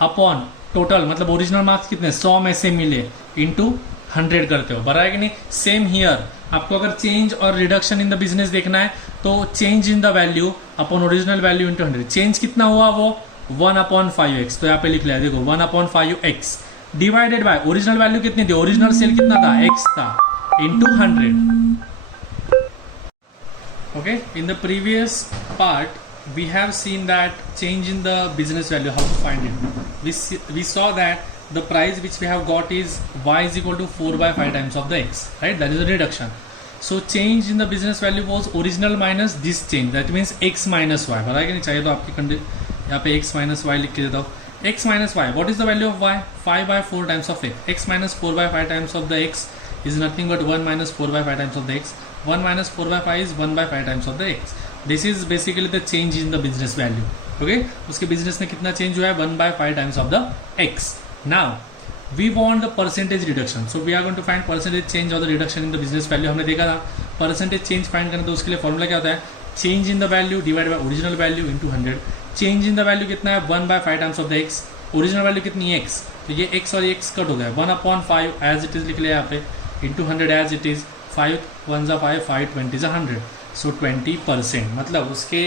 अपॉन टोटल, मतलब ओरिजिनल मार्क्स कितने 100 में से मिले, इंटू 100 करते हो, बराबर है कि नहीं। सेम हियर, आपको अगर चेंज और रिडक्शन इन द बिजनेस देखना है तो change in the value upon original value into 100, change कितना हुआ वो 1/5x, तो यहाँ पे लिख लिया देखो 1/5x divided by original value कितनी थी, ओरिजिनल सेल कितना था x था, into 100। Okay, in the previous part we have seen that change in the business value, how to find it. We saw that the price which we have got is y is equal to 4/5 times of the x, right? That is a reduction. So change in the business value was original minus this change, that means x minus y, बराबर है नहीं, चाहिए तो आपकी यहाँ पे x minus y लिख के देता हूँ, x minus y, what is the value of y, 5/4 times of x, x minus 4/5 times of the x is nothing but 1 minus 4/5 times of the x, 1 minus 4/5 is 1/5 times of the x. This is basically the change in the business value. Okay, उसके business में कितना change हुआ है 1/5 times of the x. Now we want the percentage reduction, so we are going to find percentage change or the reduction in the business value. हमने देखा था percentage change find करना, तो उसके लिए फॉर्मूला क्या होता है, change in the value divide by original value into 100। Change in the value कितना है 1/5 times of the x, original value कितनी है x, तो ये x और x कट हो गया 1/5 एज इट इज लिख लिया यहाँ पे, इंटू 100 एज इट इज, 5 1 5 5 20 100, सो 20%, मतलब उसके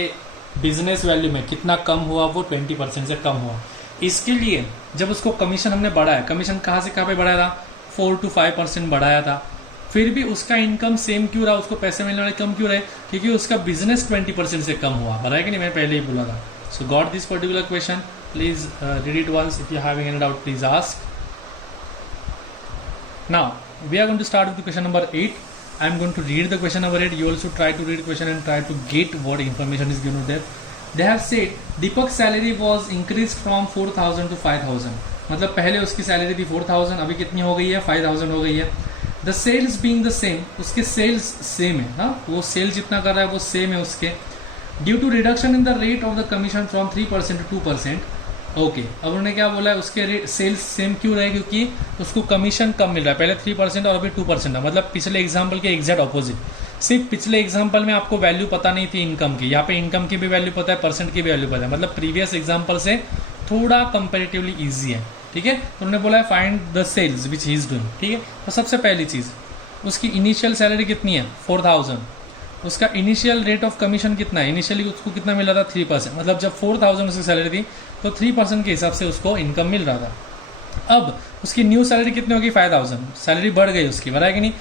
बिजनेस वैल्यू में कितना कम हुआ, वो 20% से कम हुआ। इसके लिए जब उसको कमीशन हमने बढ़ाया, कमीशन कहाँ से कहाँ पे बढ़ाया था, 4 to 5% बढ़ाया था, फिर भी उसका इनकम सेम क्यों रहा, उसको पैसे मिलने वाले कम क्यों रहे, क्योंकि उसका बिजनेस 20% से कम हुआ, बराबर है कि नहीं, मैं पहले ही बोला था। So got this particular question, please read it once, if you having any doubt please ask. Now we are going to start with question number 8. I am going to read the question number 8. You also try to read question and try to get what information is given there. They have said Deepak's salary was increased from 4,000 to 5,000. मतलब पहले उसकी salary थी 4,000, अभी कितनी हो गई है 5,000 हो गई है। The sales being the same, उसके सेल्स सेम है ना, वो सेल जितना कर रहा है वो सेम है उसके। Due to reduction in the rate of the commission from 3% to 2%. Okay, अब उन्होंने क्या बोला है, उसके सेल्स सेम क्यों रहे, क्योंकि उसको कमीशन कम मिल रहा है, पहले 3% और अभी 2% है, मतलब पिछले एग्जाम्पल के एग्जैक्ट ऑपोजिट। सिर्फ पिछले एग्जाम्पल में आपको वैल्यू पता नहीं थी इनकम की, यहाँ पे इनकम की भी वैल्यू पता है, परसेंट की भी वैल्यू पता है, मतलब प्रीवियस एग्जाम्पल से थोड़ा कंपेरेटिवली ईजी है, ठीक है। तो उन्होंने बोला है find the cells which he is doing, ठीक है। तो सबसे पहली चीज़, उसकी इनिशियल सैलरी कितनी है 4,000, उसका इनिशियल रेट ऑफ कमीशन कितना है, इनिशियली उसको कितना मिल रहा था 3%, मतलब जब 4,000 उसकी सैलरी थी तो 3% के हिसाब से उसको इनकम मिल रहा था। अब उसकी न्यू सैलरी कितनी होगी 5,000, सैलरी बढ़ गई उसकी, बराबर है कि नहीं,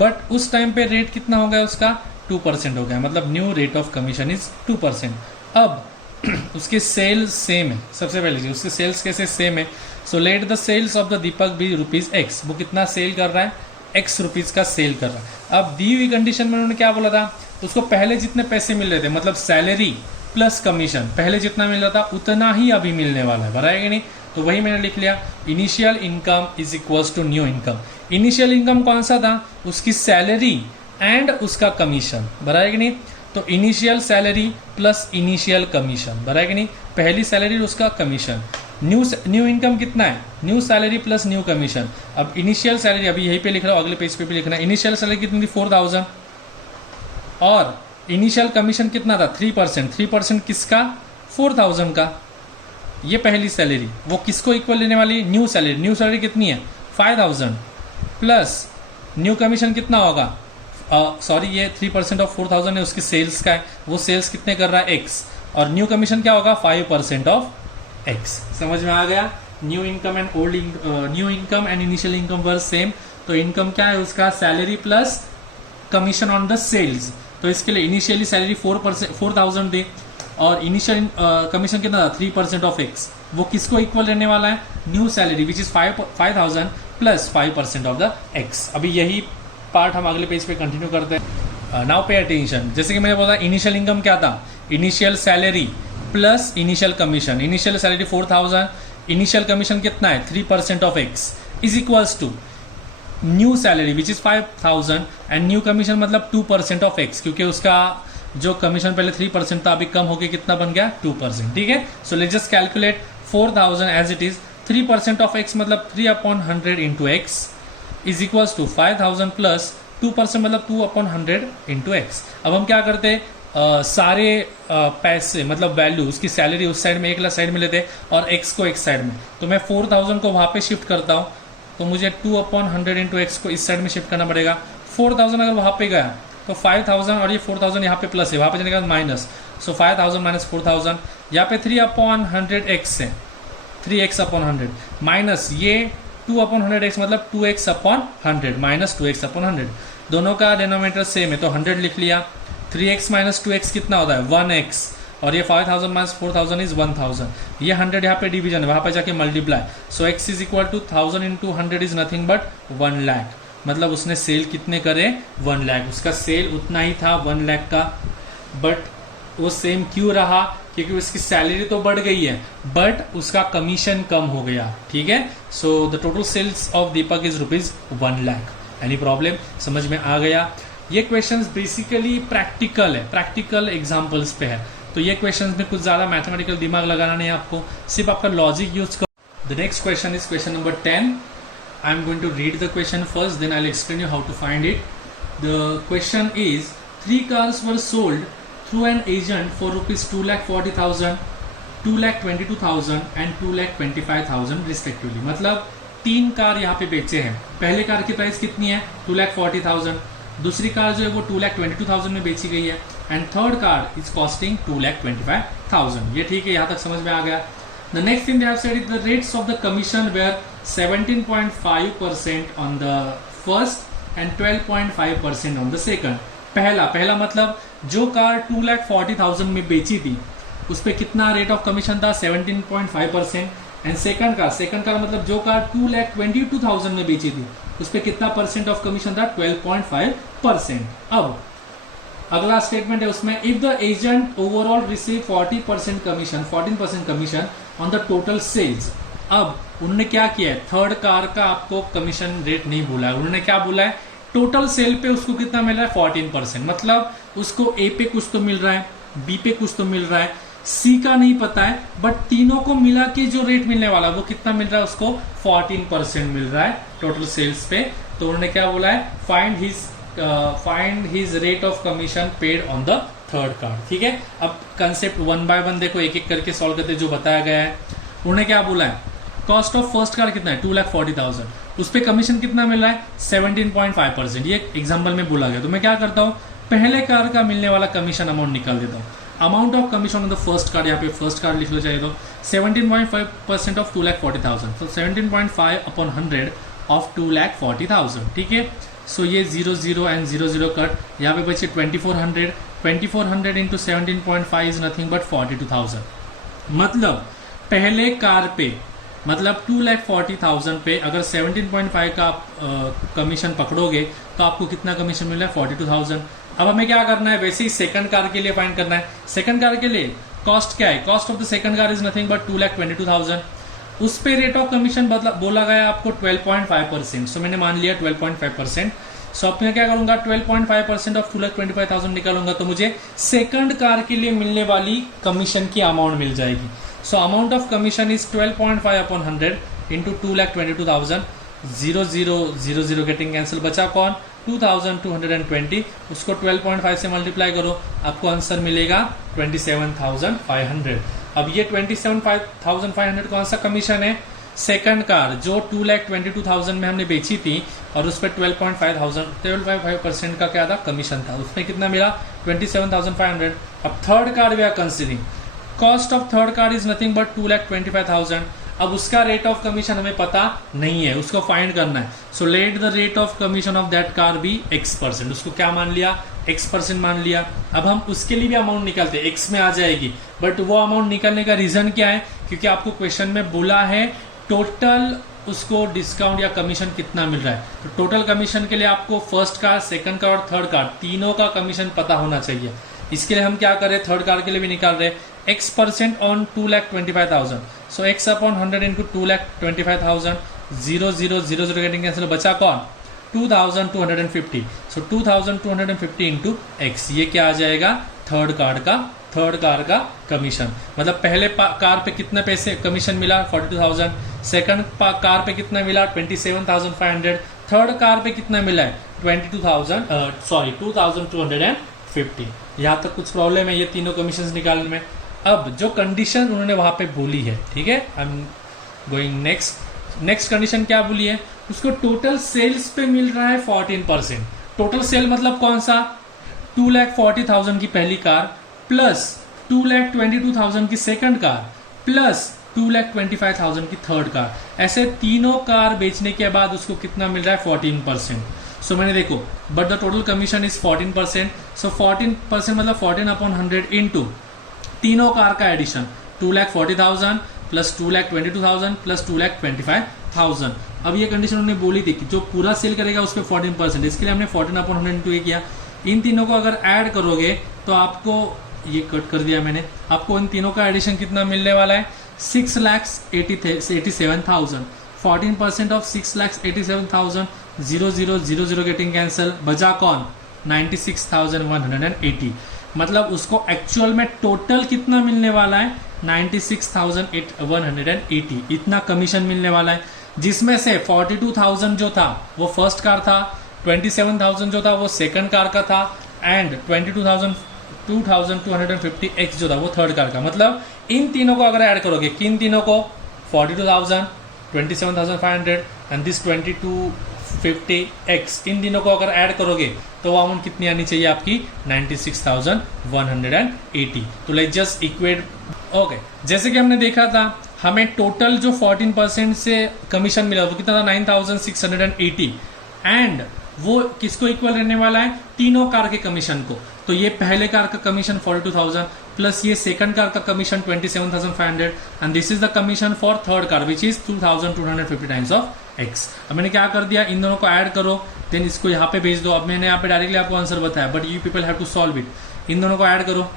बट उस टाइम पे रेट कितना हो गया उसका 2% हो गया, मतलब new rate of commission is 2%। अब उसके सेल्स सेम है, सबसे पहले चीज उसके सेल्स कैसे सेम है, so let the sales of the Deepak be ₹X, वो कितना सेल कर रहा है X रुपीज़ का सेल कर रहा है। अब दी हुई कंडीशन में उन्होंने क्या बोला था, उसको पहले जितने पैसे मिल रहे थे, मतलब सैलरी प्लस कमीशन, पहले जितना मिल रहा था उतना ही अभी मिलने वाला है, बराबर है कि नहीं। तो वही मैंने लिख लिया, initial income is equals to new income. Initial income कौन सा था, उसकी सैलरी एंड उसका कमीशन, बराबर है कि नहीं। तो initial salary plus initial commission, बराबर है कि नहीं, पहली सैलरी उसका कमीशन। न्यू इनकम कितना है, new salary plus new commission. अब इनिशियल सैलरी अभी यहीं पे लिख रहा हूँ, अगले पेज पे भी लिखना है, इनिशियल सैलरी कितनी थी 4,000 और इनिशियल कमीशन कितना था 3%। किसका 4,000 का, ये पहली सैलरी, वो किसको इक्वल लेने वाली, न्यू सैलरी। न्यू सैलरी कितनी है 5,000 प्लस न्यू कमीशन कितना होगा, सॉरी ये 3% ऑफ 4,000 है उसकी सेल्स का है, वो सेल्स कितने कर रहा है X, और न्यू कमीशन क्या होगा 5% ऑफ X। समझ में आ गया, new income and new income and initial income were same. तो इनकम क्या है उसका salary plus commission on the sales. तो इसके लिए इनिशियली सैलरी 4,000 थी और इनिशियल कमीशन कितना था 3% ऑफ X, वो किसको इक्वल रहने वाला है, new salary which is 5,000 plus 5% of the X। अभी यही पार्ट हम अगले पेज पे कंटिन्यू करते हैं। नाउ पे अटेंशन, जैसे कि मैंने बोला इनिशियल इनकम क्या था, initial salary plus initial commission. Initial salary 4000, initial commission कितना है 3% of x is equals to new salary which is 5000 and new commission मतलब 2% ऑफ एक्स, क्योंकि उसका जो कमीशन पहले 3% था अभी कम होकर कितना बन गया 2%। ठीक है, so let's just calculate 4000 as it is 3% of x मतलब 3/100 into x is equals to 5000 plus 2% मतलब 2/100 इंटू एक्स। अब हम क्या करते सारे पैसे मतलब वैल्यू उसकी सैलरी उस साइड में एक साइड में लेते और एक्स को एक साइड में, तो मैं 4000 को वहाँ पे शिफ्ट करता हूँ तो मुझे 2/100 इंटू एक्स को इस साइड में शिफ्ट करना पड़ेगा। 4000 अगर वहाँ पे गया तो 5000 और ये 4000 यहाँ पे प्लस है, वहाँ पे जाने के बाद माइनस, सो 5000 माइनस 4000, यहाँ पे 3/100 एक्स है 3x/100 माइनस ये 2/100x मतलब 2x/100 माइनस 2x/100, दोनों का डिनोमिनेटर सेम है तो 100 लिख लिया। 3x माइनस 2x कितना होता है 1x और ये 5000 माइनस 4000 इज 1000, ये 100 यहाँ पे डिवीजन है वहाँ पे जाके multiply, so x is equal to 1000 into 100 is nothing but 1 lakh. मतलब उसने सेल कितने करे 1 लाख, उसका सेल उतना ही था 1 लाख का, बट वो सेम क्यों रहा क्योंकि उसकी सैलरी तो बढ़ गई है बट उसका कमीशन कम हो गया। ठीक है, so the total sales of Deepak is ₹1 lakh. Any problem, समझ में आ गया? ये क्वेश्चंस बेसिकली प्रैक्टिकल है, प्रैक्टिकल एग्जांपल्स पे है, तो ये क्वेश्चंस में कुछ ज़्यादा मैथमेटिकल दिमाग लगाना नहीं है आपको, सिर्फ आपका लॉजिक यूज कर। The next question is question number 10। I am going to read the question first, then I'll explain you how to find it. The question is 3 cars were sold through an agent for ₹2,40,000, ₹2,22,000 and ₹2,25,000 respectively. मतलब 3 car यहाँ पे बेचे हैं। पहले car की price कितनी है 2,40,000, दूसरी कार जो है वो 2,22,000 में बेची गई है and third car is costing 2,25,000। ये ठीक है, यहाँ तक समझ में आ गया। The next thing they have said is the rates of the commission were 17.5% on the first and 12.5% on the second. पहला मतलब जो कार 2,40,000 में बेची थी उस पर कितना रेट ऑफ कमीशन था 17.5%, एंड सेकंड कार मतलब जो कार 2,22,000 में बेची थी उस पर कितना परसेंट ऑफ कमीशन था 12.5%। अब अगला स्टेटमेंट है उसमें if the agent overall receive 14% commission on the total sales. अब उन्होंने क्या किया है, थर्ड कार का आपको कमीशन रेट नहीं बोला है, उन्होंने क्या बोला है टोटल सेल पे उसको कितना मिल रहा है 14%, मतलब उसको ए पे कुछ तो मिल रहा है, बी पे कुछ तो मिल रहा है, सी का नहीं पता है, बट तीनों को मिला के जो रेट मिलने वाला वो कितना मिल रहा है उसको 14% मिल रहा है टोटल सेल्स पे। तो उन्होंने क्या बोला है find his rate of commission paid on the third car. ठीक है, अब कंसेप्ट 1 बाय 1 देखो, एक एक करके सॉल्व करते जो बताया गया है। उन्होंने क्या बोला है कॉस्ट ऑफ फर्स्ट कार कितना है 2,40,000, उस पर कमीशन कितना मिल रहा है 17.5%, ये एग्जाम्पल में बोला गया। तो मैं क्या करता हूँ पहले कार का मिलने वाला कमीशन अमाउंट निकाल देता हूँ। Amount of commission on the first car, यहाँ पे फर्स्ट कार लिख लो चाहिए तो 17.5% ऑफ 2,40,000, तो 17.5/100 ऑफ 2,40,000। ठीक है, सो ये 0 एंड 0 कट, यहाँ पे बचे 2400 इंटू 17.5 इज नथिंग बट 42,000। मतलब पहले कार पे मतलब 2,40,000 पे अगर 17.5 का आप कमीशन पकड़ोगे तो आपको कितना कमीशन मिल रहा है 42,000। अब हमें क्या करना है, वैसे ही सेकंड कार के लिए फाइंड करना है। सेकंड कार के लिए कॉस्ट क्या है, cost of the second car is nothing but 2,22,000, उस पे रेट ऑफ कमीशन बोला गया आपको 12.5%, सो मैंने मान लिया 12.5%। सो अब मैं क्या करूंगा 12.5% ऑफ 2,25,000 निकालूंगा तो मुझे सेकंड कार के लिए मिलने वाली कमीशन की अमाउंट मिल जाएगी। So amount of commission is 12.5/100 into 2,22,000, 0 getting cancel, बचा कौन 2,220, उसको 12.5 से मल्टीप्लाई करो, आपको आंसर मिलेगा 27,500। अब ये 27,500 कौन सा कमीशन है, सेकंड कार जो 2,22,000 में हमने बेची थी और उस पर 12.5% का क्या था कमीशन था, उसमें कितना मिला 27,500। अब third car we are considering, cost of third car is nothing but 2,25,000। अब उसका रेट ऑफ कमीशन हमें पता नहीं है, उसको फाइंड करना है। So let the rate of commission of that car be X%, उसको क्या मान लिया X% मान लिया। अब हम उसके लिए भी अमाउंट निकालते हैं, X में आ जाएगी, बट वो अमाउंट निकालने का रीजन क्या है, क्योंकि आपको क्वेश्चन में बोला है टोटल उसको डिस्काउंट या कमीशन कितना मिल रहा है। तो टोटल कमीशन के लिए आपको फर्स्ट कार, सेकंड कार और थर्ड कार तीनों का कमीशन पता होना चाहिए। इसके लिए हम क्या कर रहे हैं, थर्ड कार के लिए भी निकाल रहे हैं x% on 2,25,000। So x upon 100 into 2,25,000, 0 0 0 0 getting cancel, बचा कौन 2,250। सो 2,250 इंटू x, ये क्या आ जाएगा थर्ड कार का कमीशन। मतलब पहले कार पे कितने पैसे कमीशन मिला 42,000, सेकंड कार पे कितना मिला 27,500, थर्ड कार पे कितना मिला है 2,250। यहाँ तक कुछ प्रॉब्लम है ये तीनों कमीशन निकालने में। अब जो कंडीशन उन्होंने वहां पे बोली है, ठीक है, आई एम गोइंग नेक्स्ट कंडीशन क्या बोली है, उसको टोटल सेल्स पे मिल रहा है 14%। टोटल सेल मतलब कौन सा, 2,40,000 की पहली कार प्लस 2,22,000 की सेकंड कार प्लस 2,25,000 की थर्ड कार, ऐसे तीनों कार बेचने के बाद उसको कितना मिल रहा है 14%। सो मैंने देखो but the total commission is 14%। सो 14% मतलब 14 अपॉन 100 इंटू तीनों कार का एडिशन 2,40,000 प्लस 2,22,000 प्लस 2,25,000। अब ये कंडीशन उन्होंने बोली थी कि जो पूरा सेल करेगा उस पर 14%, इसके लिए हमने 14 अपॉन 100 इंटू किया। इन तीनों को अगर ऐड करोगे तो आपको, ये कट कर दिया मैंने, आपको इन तीनों का एडिशन कितना मिलने वाला है 6,87,000। 14% ऑफ 6,87,000, 0 0 0 0 गेटिंग कैंसल, बचा कौन 96,180। मतलब उसको एक्चुअल में टोटल कितना मिलने वाला है 96,180, इतना कमीशन मिलने वाला है, जिसमें से 42,000 जो था वो फर्स्ट कार था, 27,000 जो था वो सेकंड कार का था, एंड 2,250 एक्स जो था वो थर्ड कार का। मतलब इन तीनों को अगर ऐड करोगे, किन तीनों को 42,000, 27,500 एंड दिस 2,250 एक्स, इन तीनों को अगर ऐड करोगे तो वो अमाउंट कितनी आनी चाहिए आपकी 96,180। तो लेट्स जस्ट इक्वेट। ओके, जैसे कि हमने देखा था हमें टोटल जो 14% से कमीशन मिला वो कितना था 9,680, एंड वो किसको इक्वल रहने वाला है तीनों कार के कमीशन को। तो ये पहले कार का कमीशन 42,000 प्लस ये सेकंड कार का commission 27,500 and this is the commission for third car which is 2,250 times of x. अब मैंने क्या कर दिया, इन दोनों को ऐड करो देन इसको यहाँ पे भेज दो। अब मैंने यहाँ पे डायरेक्टली आपको आंसर बताया but you people have to solve it. इन दोनों को ऐड करो,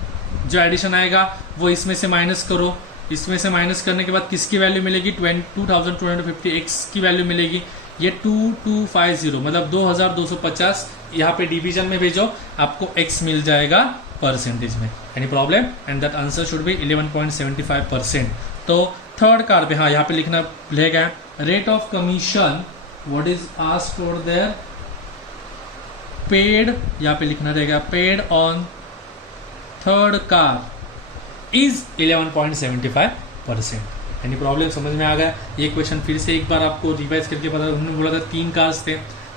जो एडिशन आएगा वो इसमें से माइनस करो, इसमें से माइनस करने के बाद किसकी वैल्यू मिलेगी 2,250 एक्स की वैल्यू मिलेगी, ये 2,250 मतलब 2,250 यहाँ पे डिवीजन में भेजो, आपको x मिल जाएगा परसेंटेज में। Any problem, and that answer should be 11.75%। तो थर्ड कार पे हाँ यहाँ पे लिखना रहेगा rate of commission what is asked for their paid, यहाँ पे लिखना रहेगा paid on third car is 11.75%। यानी प्रॉब्लम समझ में आ गया। ये क्वेश्चन फिर से एक बार आपको रिवाइज करके पता, उन्होंने बोला था 3 कार्स थे,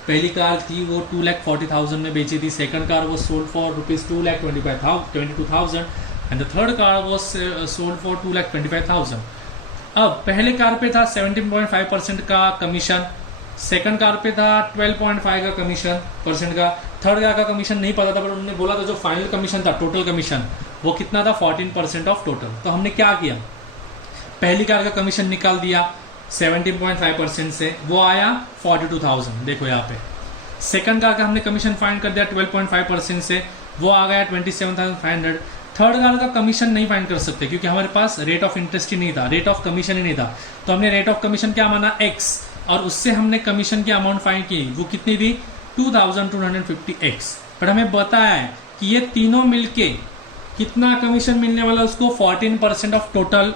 पहली कार थी वो 2,40,000 में बेची थी, सेकंड कार वो sold for ₹2,22,000 and the third car वो सोल्ड फॉर 2,25,000। अब पहले कार पे था 17.5% का कमीशन, सेकंड कार पे था 12.5 का कमीशन परसेंट का, थर्ड कार का कमीशन नहीं पता था, पर उन्होंने बोला था जो फाइनल कमीशन था टोटल कमीशन वो कितना था 14% ऑफ टोटल। तो हमने क्या किया, पहली कार का कमीशन निकाल दिया 17.5% से, वो आया 42,000, देखो यहाँ पे। सेकंड कार का हमने कमीशन फाइंड कर दिया 12.5% से, वो आ गया 27,500। थर्ड कार का कमीशन नहीं फाइंड कर सकते क्योंकि हमारे पास रेट ऑफ इंटरेस्ट ही नहीं था, रेट ऑफ कमीशन ही नहीं था, तो हमने रेट ऑफ कमीशन क्या माना x, और उससे हमने कमीशन की अमाउंट फाइंड की, वो कितनी थी 2,250x। बट हमें बताया है कि ये तीनों मिलके कितना कमीशन मिलने वाला उसको 14% ऑफ टोटल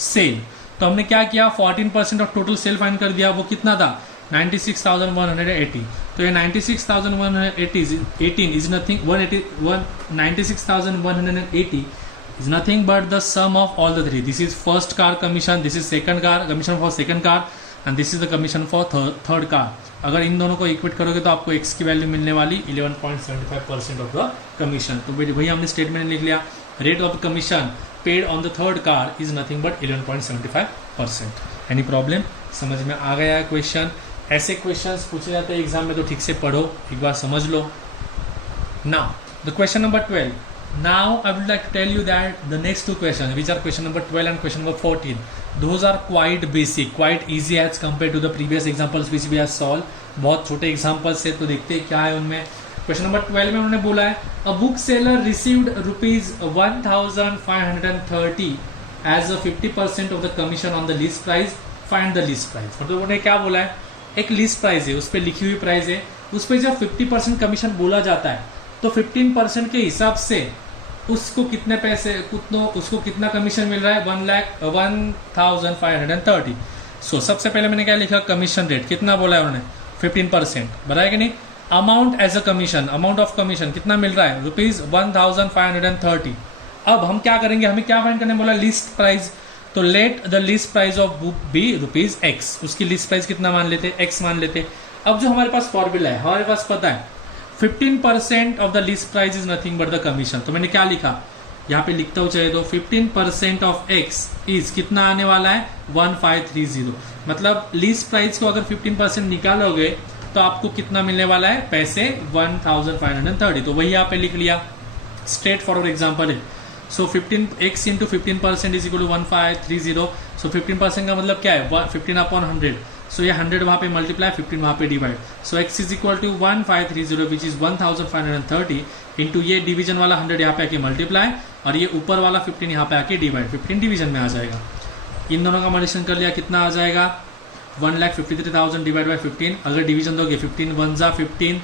सेल। तो हमने क्या किया 14% ऑफ टोटल सेल फाइंड कर दिया, वो कितना था 96,180। तो ये 96,180 is nothing 96,180 is nothing but the sum of all the three. This is first car commission, this is second car commission for second car and this is the commission for third car. अगर इन दोनों को equate करोगे तो आपको x की value मिलने वाली 11.75% of the commission. तो वही हमने स्टेटमेंट लिख लिया, rate of commission paid on the third car is nothing but 11.75%। Any problem, समझ में आ गया है क्वेश्चन? ऐसे क्वेश्चंस पूछे जाते हैं एग्जाम में तो ठीक से पढ़ो, एक बार समझ लो। Now the question number 12. Now I would like to tell you that the next two questions, which are question number 12 and question number 14, those are quite basic, quite easy as compare to the previous examples which we have solve. बहुत छोटे examples है, तो देखते हैं क्या है उनमें। Question number 12 में उन्होंने बोला है a book seller received ₹1,530 as a 50% of the commission on the list price, find the list price. मतलब उन्होंने क्या बोला है, एक लिस्ट प्राइस है, उस पर लिखी हुई प्राइस है, उस पर जब 50% कमीशन बोला जाता है तो 15% के हिसाब से उसको कितने पैसे, उसको कितना कमीशन मिल रहा है, 1,530। सो सबसे पहले मैंने क्या लिखा, कमीशन रेट कितना बोला है उन्होंने, 15%, बताया कि नहीं। Amount as a commission, amount of commission कितना मिल रहा है, ₹1,530। अब हम क्या करेंगे, हमें क्या फाइंड करने बोला, लिस्ट प्राइस। तो let the list price of book be ₹X, उसकी लिस्ट प्राइस कितना मान लेते, X मान लेते। अब जो हमारे पास फॉर्मूला है, हमारे पास पता है 15% of the list price is nothing but the commission. तो मैंने क्या लिखा, यहाँ पे लिखता हूँ चाहे तो 15% ऑफ X इज कितना आने वाला है, 1530। मतलब लिस्ट प्राइस को अगर 15% निकालोगे तो आपको कितना मिलने वाला है, पैसे 1,530। तो वही यहाँ पे लिख लिया, स्ट्रेट फॉरवर्ड एग्जाम्पल है। So 15x into 15% is equal to 1530। So 15% का मतलब क्या है, 15/100। सो ये 100 वहाँ पे मल्टीप्लाई, 15 वहाँ पे divide. So x is equal to 1530 which is 1,530 into ये डिवीजन वाला 100 यहाँ पे आके मल्टीप्लाई, और ये ऊपर वाला 15 यहाँ पे आके डिवाइड, 15 डिवीजन में आ जाएगा। इन दोनों का मल्टीप्लिकेशन कर लिया, कितना आ जाएगा, 1,53,000 डिवाइड बाई 15। अगर डिवीजन दोगे 15 1 जा 15,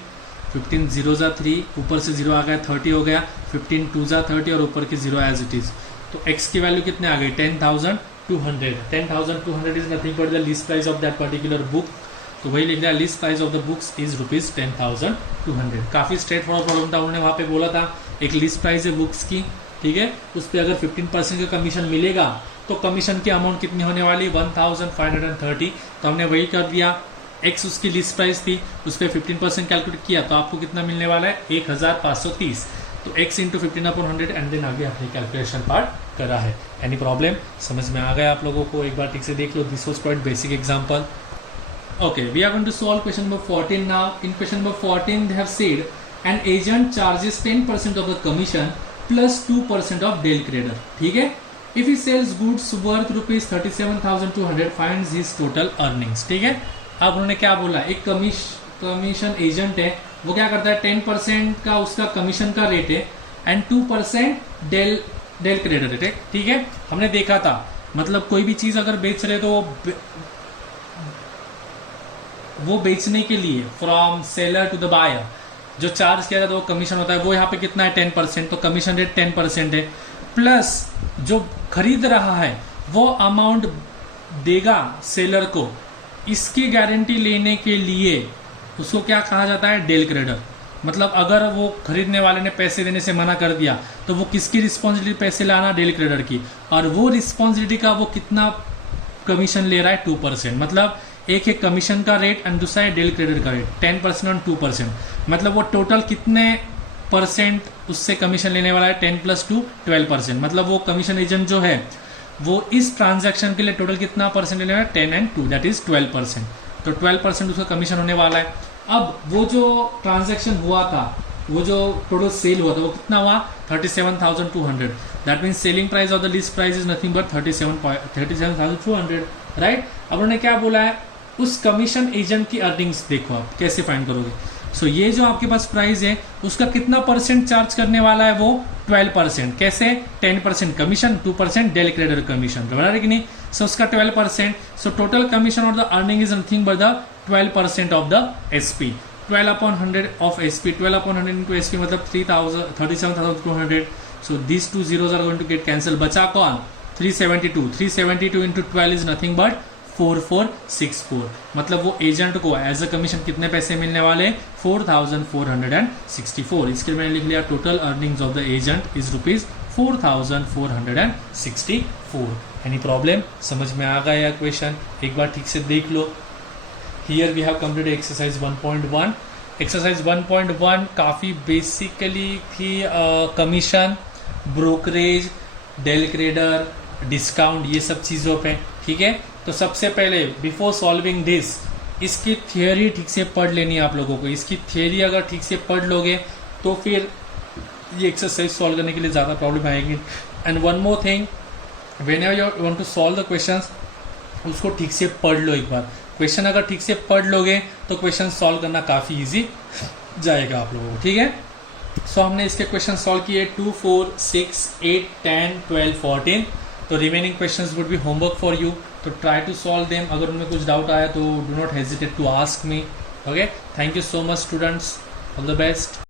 15 0 जा 3, ऊपर से 0 आ गया 30 हो गया, 15 2 जा 30 और ऊपर की 0 एज इट इज। तो x की वैल्यू कितने आ गई, 10,200। 10,200 is nothing but the list price of that particular book. तो वही लिख रहा है, list price of the books is ₹10,200। काफी स्ट्रेट फॉरवर्ड प्रॉब्लम था, उन्होंने वहाँ पे बोला था एक लिस्ट प्राइस है बुक्स की, ठीक है, उस पर अगर 15% का कमीशन मिलेगा तो कमीशन की अमाउंट कितनी होने वाली, 1,530। तो हमने वही कर दिया, x उसकी लिस्ट प्राइस थी, उस पर 15% कैलकुलेट किया तो आपको कितना मिलने वाला है, 1,530। तो x इंटू 15/100 एंड देन आगे आपने कैलकुलेशन पार्ट करा है। एनी प्रॉब्लम, समझ में आ गया आप लोगों को, एक बार ठीक से देख लो। This was quite basic example. Okay, we are going to solve question number 14 now. In question number 14 they have said an agent charges 10% of the commission plus 2% of del credit, ठीक है। If he sells goods worth ₹37,200 finds his total earnings, ठीक है। अब उन्होंने क्या बोला, एक commission agent है, वो क्या करता है, 10% का उसका कमीशन का रेट है एंड 2% डेल क्रेडिट रेट है, ठीक है। हमने देखा था, मतलब कोई भी चीज अगर बेच रहे तो वो बेचने के लिए from seller to the buyer जो चार्ज किया जाता है वो कमीशन होता है, वो यहाँ पे कितना है, 10%। तो कमीशन रेट 10% है, प्लस जो खरीद रहा है वो अमाउंट देगा सेलर को, इसकी गारंटी लेने के लिए उसको क्या कहा जाता है, डेल क्रेडिट। मतलब अगर वो खरीदने वाले ने पैसे देने से मना कर दिया तो वो किसकी रिस्पॉन्सिबिलिटी, पैसे लाना, डेल क्रेडिटर की, और वो रिस्पॉन्सिबिलिटी का वो कितना कमीशन ले रहा है, 2%। मतलब एक है कमीशन का रेट एंड दूसरा है डेल क्रेडिट का रेट, 10% और 2%। मतलब वो टोटल कितने परसेंट उससे कमीशन लेने वाला है, 10 + 2 12%। मतलब वो कमीशन एजेंट जो है वो इस ट्रांजैक्शन के लिए टोटल कितना परसेंट लेने वाला है, 10 और 2 दैट इज 12%। तो 12% उसका कमीशन होने वाला है। अब वो जो ट्रांजैक्शन हुआ था, वो जो टोटल सेल हुआ था वो कितना हुआ, 37,200। That means selling price of the list price is nothing but 37,200, right. अब उन्होंने क्या बोला है, उस कमीशन एजेंट की अर्निंग्स देखो आप कैसे फाइंड करोगे। सो ये जो आपके पास प्राइस है उसका कितना परसेंट चार्ज करने वाला है, वो 12%। कैसे, 10% कमीशन, 2% डेल क्रेडिटर कमीशन, बराबर है कि नहीं। सो उसका 12%। सो टोटल कमीशन और the earning is nothing but the 12% of the SP। 12/100 of SP, 12/100 into SP मतलब 37,200। सो these two zeros are going to get cancelled। बचा कौन, 372। 372 into 12 is nothing but 4464। मतलब वो एजेंट को एज अ कमीशन कितने पैसे मिलने वाले, 4,464। इसके लिए मैंने लिख लिया total earnings of the agent is ₹4,464। Any problem, समझ में आ गया क्वेश्चन, एक बार ठीक से देख लो। Here we have completed exercise 1.1। Exercise 1.1 काफ़ी बेसिकली थी commission, brokerage, del creditor, discount, ये सब चीज़ों पे, ठीक है। तो सबसे पहले बिफोर सॉल्विंग दिस, इसकी थियोरी ठीक से पढ़ लेनी है आप लोगों को। इसकी थियोरी अगर ठीक से पढ़ लोगे तो फिर ये एक्सरसाइज सॉल्व करने के लिए ज़्यादा प्रॉब्लम आएगी। And one more thing, whenever you want to solve the questions, उसको ठीक से पढ़ लो एक बार। क्वेश्चन अगर ठीक से पढ़ लोगे तो क्वेश्चन सॉल्व करना काफ़ी इजी जाएगा आप लोगों को, ठीक है। सो हमने इसके क्वेश्चन सॉल्व किए 2, 4, 6, 8, 10, 12, 14। तो remaining questions would be homework for you, तो ट्राई टू सॉल्व देम। अगर उनमें कुछ डाउट आया तो do not hesitate to ask me. Okay, thank you so much students, all the best.